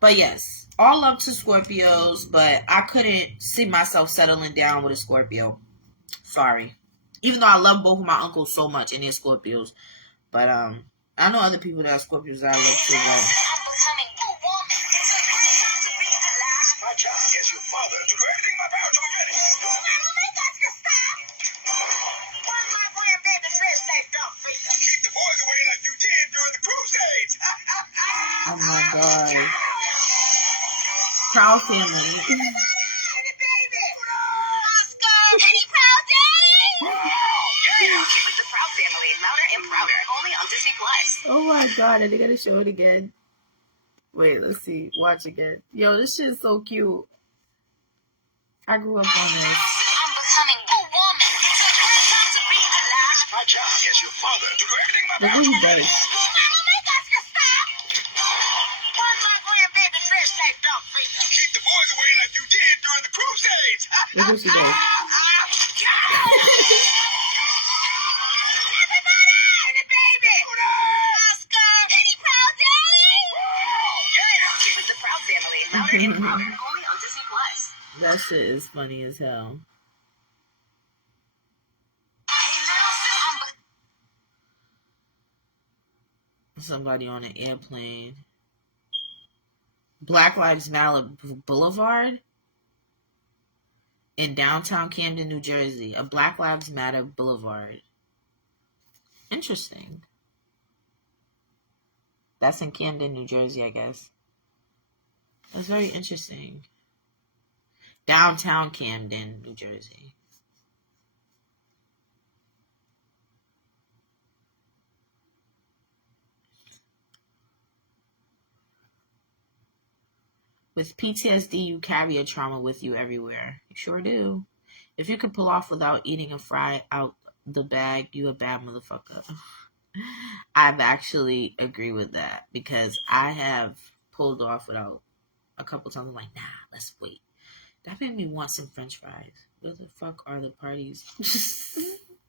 But yes, all love to Scorpios, but I couldn't see myself settling down with a Scorpio. Sorry. Even though I love both of my uncles so much and they're Scorpios. But I know other people that are Scorpios that I love too well. My job as your father to do everything my power to prevent it. Keep the boys away like you did during the Crusades. Oh my God. Proud family. Oh my God, are they gonna show it again? Wait, let's see. Watch again. Yo, this shit is so cute. I grew up on this. My job as your father to do everything my Look power what to he prevent does. it. Keep the boys away like you did during the Crusades. Look what she does. That shit is funny as hell. Somebody on an airplane. Black Lives Matter Boulevard in downtown Camden, New Jersey. A Black Lives Matter Boulevard. Interesting. That's in Camden, New Jersey, I guess. That's very interesting. Downtown Camden, New Jersey. With PTSD, you carry a trauma with you everywhere. You sure do. If you can pull off without eating a fry out the bag, you a bad motherfucker. I've actually agree with that because I have pulled off without a couple times. I'm like, nah, let's wait. That made me want some French fries. Where the fuck are the parties?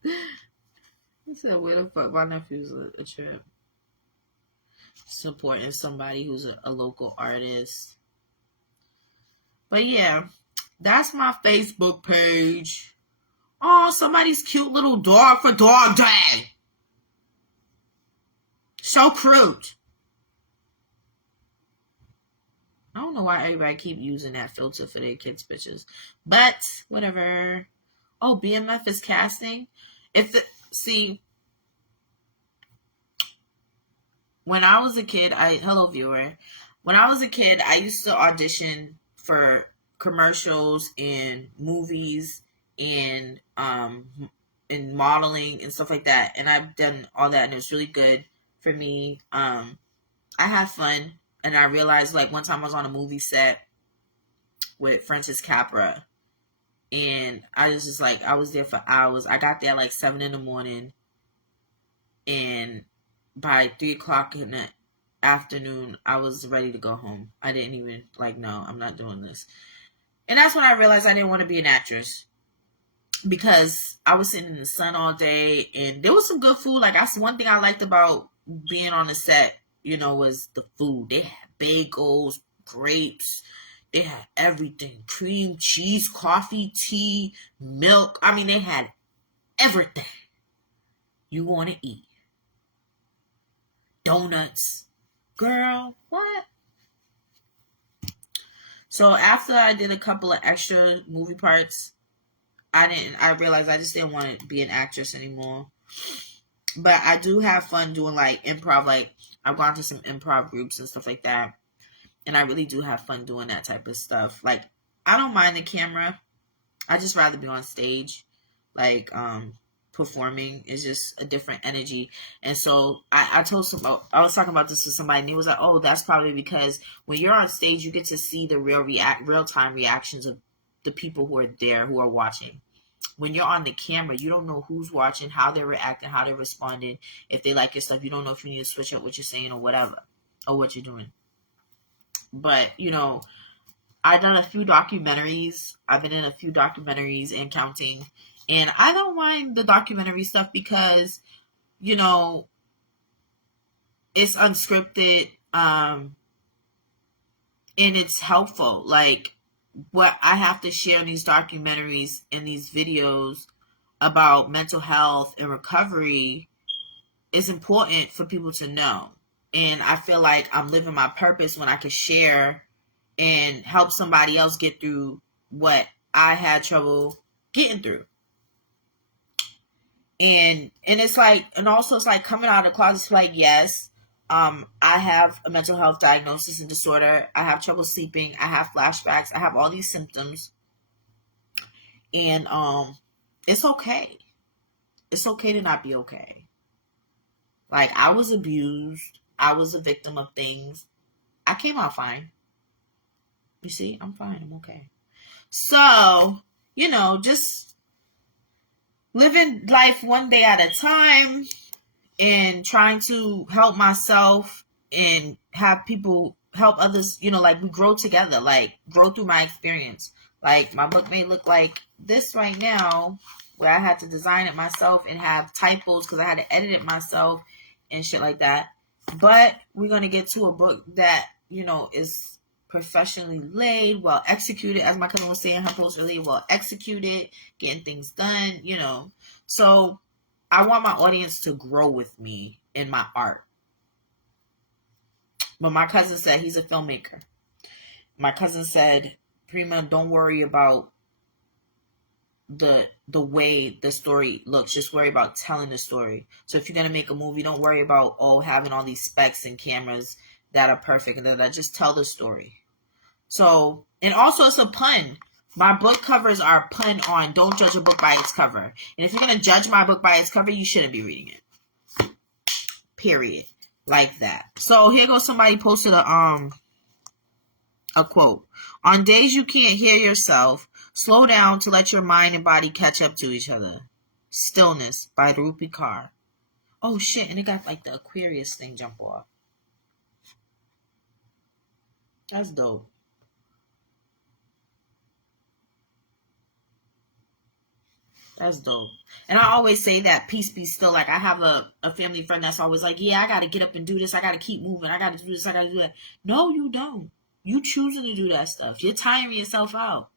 I said, where the fuck? My nephew's a trip. Supporting somebody who's a local artist. But yeah, that's my Facebook page. Oh, somebody's cute little dog for Dog Day. So cute. I don't know why everybody keep using that filter for their kids' pictures. But, whatever. Oh, BMF is casting? See, when I was a kid, hello viewer. When I was a kid, I used to audition for commercials and movies and modeling and stuff like that. And I've done all that and it was really good for me. I had fun and I realized like one time I was on a movie set with Francis Capra and I was just like, I was there for hours. I got there like 7 a.m. and by 3:00 in the afternoon, I was ready to go home. I didn't even no, I'm not doing this. And that's when I realized I didn't want to be an actress because I was sitting in the sun all day and there was some good food. Like that's one thing I liked about being on the set, was the food. They had bagels, grapes, they had everything. Cream, cheese, coffee, tea, milk. I mean, they had everything you want to eat. Donuts. Girl, what? So after I did a couple of extra movie parts, I realized I just didn't want to be an actress anymore. But I do have fun doing like improv. Like I've gone to some improv groups and stuff like that. And I really do have fun doing that type of stuff. Like I don't mind the camera. I just rather be on stage. Like performing is just a different energy. And so I was talking about this to somebody and he was like, oh, that's probably because when you're on stage you get to see the real-time reactions of the people who are there, who are watching. When you're on the camera, you don't know who's watching, how they're reacting, how they're responding. If they like your stuff, you don't know if you need to switch up what you're saying or whatever, or what you're doing. But I've done a few documentaries. I've been in a few documentaries and counting. And I don't mind the documentary stuff because, it's unscripted and it's helpful. Like, what I have to share in these documentaries and these videos about mental health and recovery is important for people to know. And I feel like I'm living my purpose when I can share and help somebody else get through what I had trouble getting through. And it's like, and also it's like coming out of the closet. It's like, yes, I have a mental health diagnosis and disorder. I have trouble sleeping. I have flashbacks. I have all these symptoms. And it's okay. It's okay to not be okay. Like I was abused. I was a victim of things. I came out fine. You see, I'm fine. I'm okay. So, just living life one day at a time and trying to help myself and have people help others, like we grow together, like grow through my experience. Like my book may look like this right now where I had to design it myself and have typos because I had to edit it myself and shit like that. But we're going to get to a book that, is professionally laid, well executed, as my cousin was saying in her post earlier, well executed, getting things done, So I want my audience to grow with me in my art. But my cousin said he's a filmmaker. My cousin said, Prima, don't worry about the way the story looks. Just worry about telling the story. So if you're going to make a movie, don't worry about, having all these specs and cameras that are perfect and that just tell the story. So, and also it's a pun My book covers are pun on don't judge a book by its cover. And if you're going to judge my book by its cover, you shouldn't be reading it. Period. Like that. So here goes somebody posted a quote. On days you can't hear yourself, slow down to let your mind and body catch up to each other. Stillness by Rupi Kaur. Oh shit, and it got like the Aquarius thing jump off. That's dope. That's dope. And I always say that peace be still. Like I have a family friend that's always like, yeah, I got to get up and do this. I got to keep moving. I got to do this. I got to do that. No, you don't. You choosing to do that stuff. You're tiring yourself out.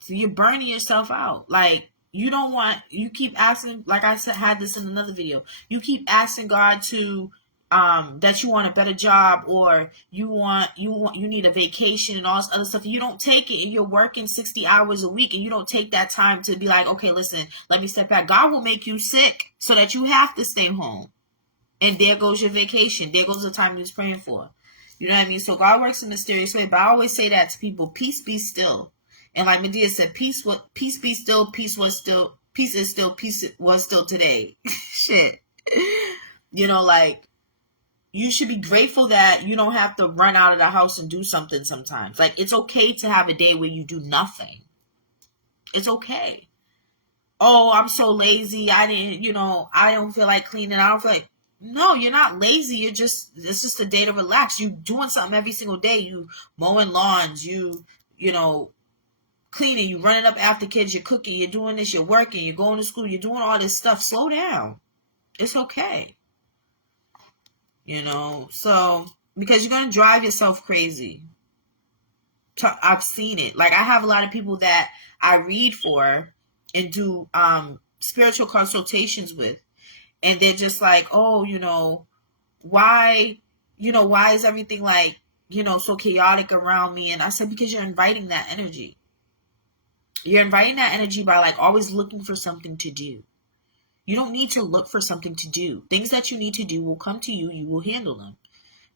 So you're burning yourself out. Like you don't want, you keep asking, like I said, had this in another video. You keep asking God to, that you want a better job or you need a vacation and all this other stuff. You don't take it and you're working 60 hours a week and you don't take that time to be like, okay, listen, let me step back. God will make you sick so that you have to stay home. And there goes your vacation. There goes the time you was praying for. You know what I mean? So God works in a mysterious way. But I always say that to people, peace be still. And like Medea said, peace be still, peace is still, peace was still today. Shit. You know, like, you should be grateful that you don't have to run out of the house and do something sometimes. Like, it's okay to have a day where you do nothing. It's okay. Oh, I'm so lazy. I don't feel like cleaning. I don't feel like, no, you're not lazy. It's just a day to relax. You doing something every single day. You mowing lawns, you cleaning, you running up after kids, you're cooking, you're doing this, you're working, you're going to school, you're doing all this stuff. Slow down. It's okay. So because you're going to drive yourself crazy. I've seen it. Like I have a lot of people that I read for and do spiritual consultations with. And they're just like, oh, why is everything like, so chaotic around me? And I said, because you're inviting that energy. You're inviting that energy by like always looking for something to do. You don't need to look for something to do. Things that you need to do will come to you. You will handle them.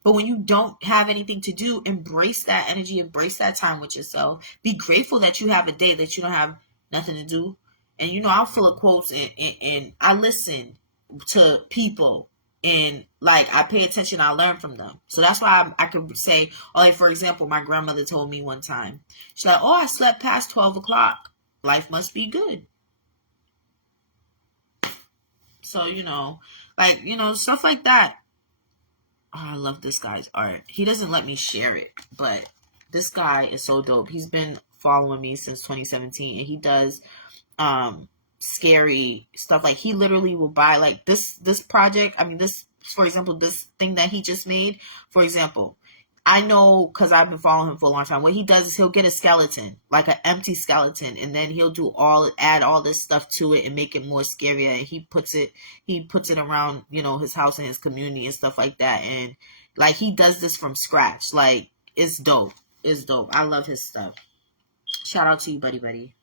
But when you don't have anything to do, embrace that energy. Embrace that time with yourself. Be grateful that you have a day that you don't have nothing to do. And, I'll fill of quotes and I listen to people. And, like, I pay attention. I learn from them. So that's why I could say, like, for example, my grandmother told me one time. She's like, oh, I slept past 12 o'clock. Life must be good. So, stuff like that. Oh, I love this guy's art. He doesn't let me share it, but this guy is so dope. He's been following me since 2017, and he does scary stuff. Like, he literally will buy, like, this project. I mean, this, for example, this thing that he just made, for example, I know because I've been following him for a long time. What he does is he'll get a skeleton, like an empty skeleton, and then he'll add all this stuff to it and make it more scarier. And he puts it around, his house and his community and stuff like that. And like he does this from scratch. Like it's dope. It's dope. I love his stuff. Shout out to you, buddy.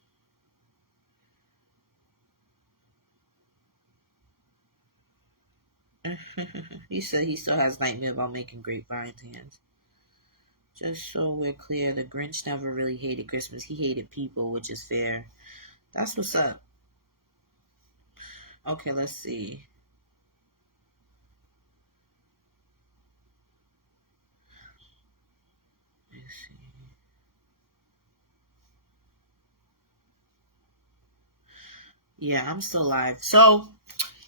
He said he still has nightmare about making grapevine hands. Just so we're clear, the Grinch never really hated Christmas. He hated people, which is fair. That's what's up. Okay, let's see. Yeah, I'm still live. So,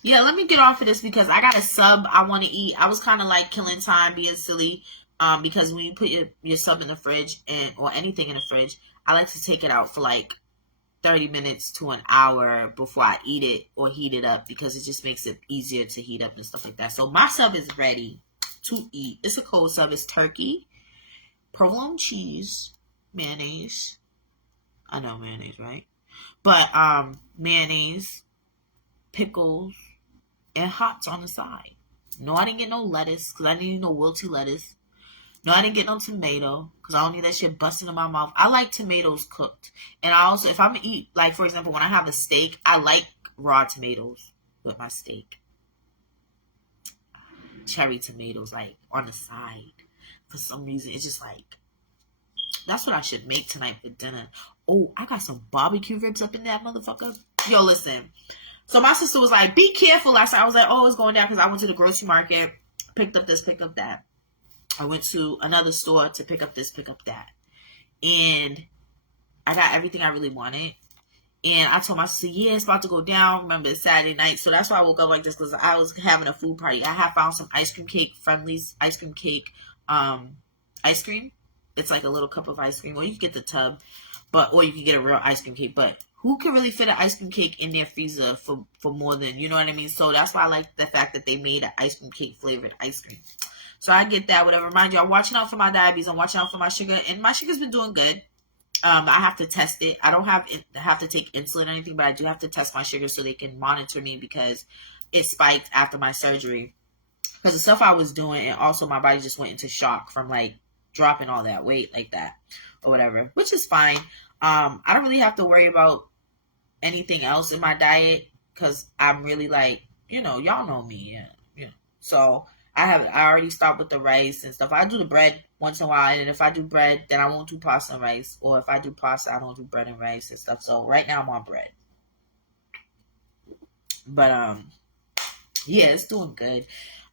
yeah, let me get off of this because I got a sub I want to eat. I was kind of like killing time, being silly. Because when you put your sub in the fridge or anything in the fridge, I like to take it out for like 30 minutes to an hour before I eat it or heat it up because it just makes it easier to heat up and stuff like that. So my sub is ready to eat. It's a cold sub. It's turkey, provolone cheese, mayonnaise. I know mayonnaise, right? But mayonnaise, pickles, and hots on the side. No, I didn't get no lettuce because I didn't need no wilty lettuce. No, I didn't get no tomato because I don't need that shit busting in my mouth. I like tomatoes cooked. And I also, if I'm going to eat, like, for example, when I have a steak, I like raw tomatoes with my steak. Cherry tomatoes, like, on the side. For some reason, it's just like, that's what I should make tonight for dinner. Oh, I got some barbecue ribs up in that motherfucker. Yo, listen. So my sister was like, be careful last night. I was like, oh, it's going down, because I went to the grocery market, picked up this, picked up that. I went to another store to pick up this, pick up that. And I got everything I really wanted. And I told my sister, yeah, it's about to go down. Remember, it's Saturday night. So that's why I woke up like this, because I was having a food party. I have found some ice cream cake, Friendly's ice cream cake, ice cream. It's like a little cup of ice cream. Or you can get the tub, or you can get a real ice cream cake. But who can really fit an ice cream cake in their freezer for more than, you know what I mean? So that's why I like the fact that they made an ice cream cake flavored ice cream. So I get that, whatever. Mind you, I'm watching out for my diabetes. I'm watching out for my sugar. And my sugar's been doing good. I have to test it. I don't have to take insulin or anything, but I do have to test my sugar so they can monitor me, because it spiked after my surgery. Because the stuff I was doing, and also my body just went into shock from like dropping all that weight like that or whatever, which is fine. I don't really have to worry about anything else in my diet, because I'm really like, y'all know me. Yeah. So I already stopped with the rice and stuff. I do the bread once in a while, and if I do bread, then I won't do pasta and rice. Or if I do pasta, I don't do bread and rice and stuff. So right now I'm on bread. But yeah, it's doing good.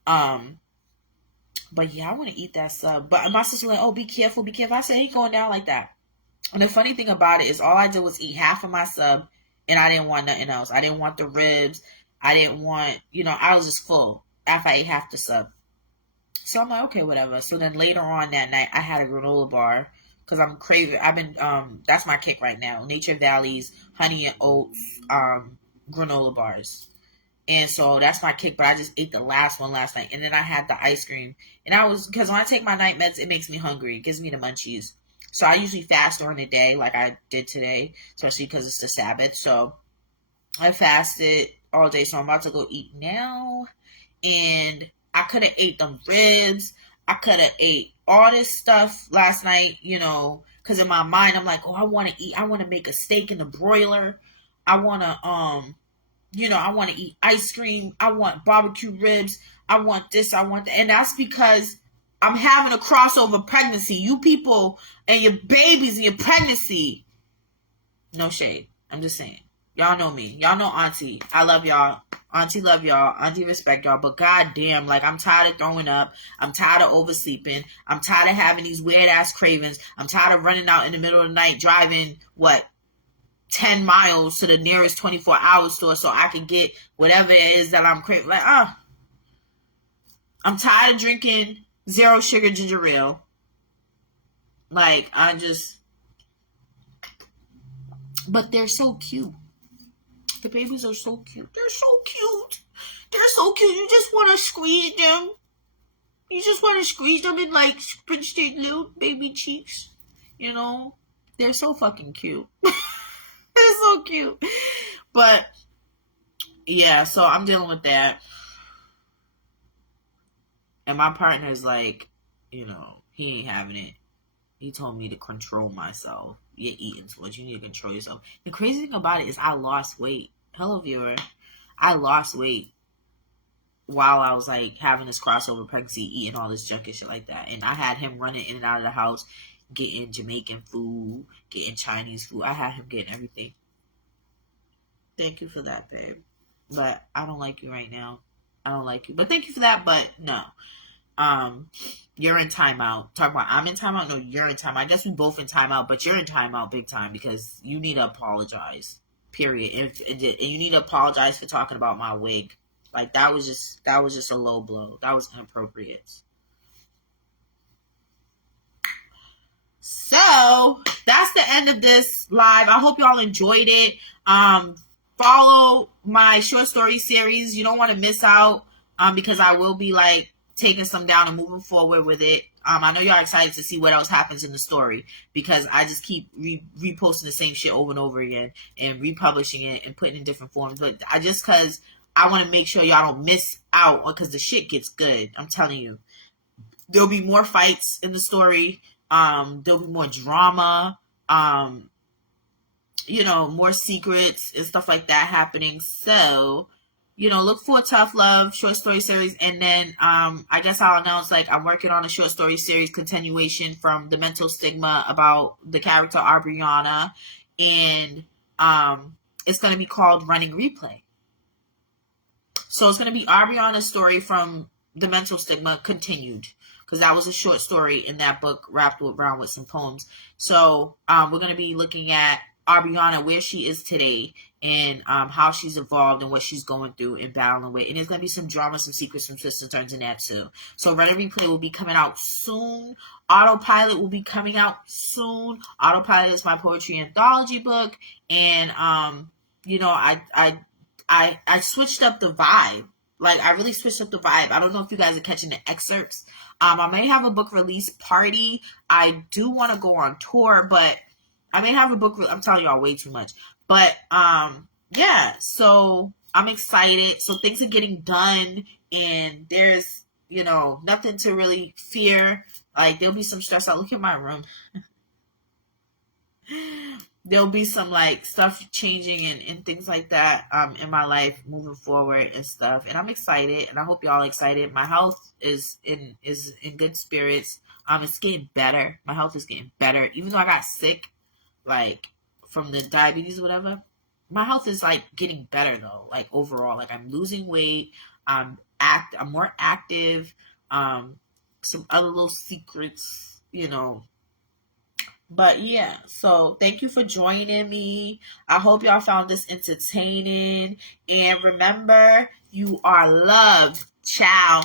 But yeah, I want to eat that sub. But my sister like, oh, be careful, be careful. I said, it ain't going down like that. And the funny thing about it is, all I did was eat half of my sub, and I didn't want nothing else. I didn't want the ribs. I didn't want, I was just full after I ate half the sub. So I'm like, okay, whatever. So then later on that night, I had a granola bar, because I'm craving. I've been, that's my kick right now. Nature Valley's honey and oats granola bars. And so that's my kick, but I just ate the last one last night. And then I had the ice cream. And because when I take my night meds, it makes me hungry. It gives me the munchies. So I usually fast during the day, like I did today, especially because it's the Sabbath. So I fasted all day. So I'm about to go eat now. And I could have ate them ribs. I could have ate all this stuff last night, because in my mind, I'm like, oh, I want to eat. I want to make a steak in the broiler. I want to, I want to eat ice cream. I want barbecue ribs. I want this. I want that. And that's because I'm having a crossover pregnancy. You people and your babies and your pregnancy. No shade. I'm just saying. Y'all know me. Y'all know Auntie. I love y'all. Auntie love y'all. Auntie respect y'all. But goddamn, like, I'm tired of throwing up. I'm tired of oversleeping. I'm tired of having these weird ass cravings. I'm tired of running out in the middle of the night driving, 10 miles to the nearest 24-hour store so I can get whatever it is that I'm craving. Like, I'm tired of drinking 0 sugar ginger ale. Like, but they're so cute. The babies are so cute. They're so cute. They're so cute. You just want to squeeze them. You just want to squeeze them and like pinch their little baby cheeks. They're so fucking cute. They're so cute. But yeah, so I'm dealing with that. And my partner's like, he ain't having it. He told me to control myself. You're eating too much. You need to control yourself. The crazy thing about it is I lost weight. Hello, viewer. I lost weight while I was like having this crossover pregnancy, eating all this junk and shit like that. And I had him running in and out of the house, getting Jamaican food, getting Chinese food. I had him getting everything. Thank you for that, babe. But I don't like you right now. I don't like you. But thank you for that, but no. You're in timeout. Talk about I'm in timeout? No, you're in timeout. I guess we both in timeout, but you're in timeout big time because you need to apologize. Period. And you need to apologize for talking about my wig. Like that was just a low blow. That was inappropriate. So that's the end of this live. I hope y'all enjoyed it. Follow my short story series. You don't want to miss out because I will be like taking some down and moving forward with it. I know y'all excited to see what else happens in the story because I just keep reposting the same shit over and over again and republishing it and putting it in different forms. But because I want to make sure y'all don't miss out because the shit gets good. I'm telling you. There'll be more fights in the story. There'll be more drama. More secrets and stuff like that happening. So, look for Tough Love short story series. And then, I guess I'll announce, I'm working on a short story series continuation from The Mental Stigma about the character Aubriana. and it's going to be called Running Replay. So it's going to be Ariana's story from The Mental Stigma continued, because that was a short story in that book wrapped around with some poems. So we're going to be looking at Ariana, where she is today, and how she's evolved and what she's going through and battling with. And there's going to be some drama, some secrets, some twists and turns in that too. So Run and Replay will be coming out soon. Autopilot will be coming out soon. Autopilot is my poetry anthology book. And, you know, I switched up the vibe. Like, I really switched up the vibe. I don't know if you guys are catching the excerpts. I may have a book release party. I do want to go on tour, but I may have a book. I'm telling y'all way too much. But, yeah, so I'm excited. So things are getting done, and there's, you know, nothing to really fear. Like, there'll be some stress out. Look at my room. There'll be some, like, stuff changing and things like that in my life moving forward and stuff. And I'm excited, and I hope y'all are excited. My health is in good spirits. It's getting better. My health is getting better. Even though I got sick, like, from the diabetes or whatever, my health is, like, getting better, though. Like, overall. Like, I'm losing weight. I'm more active. Some other little secrets, you know. But yeah, so thank you for joining me. I hope y'all found this entertaining. And remember, you are loved. Ciao.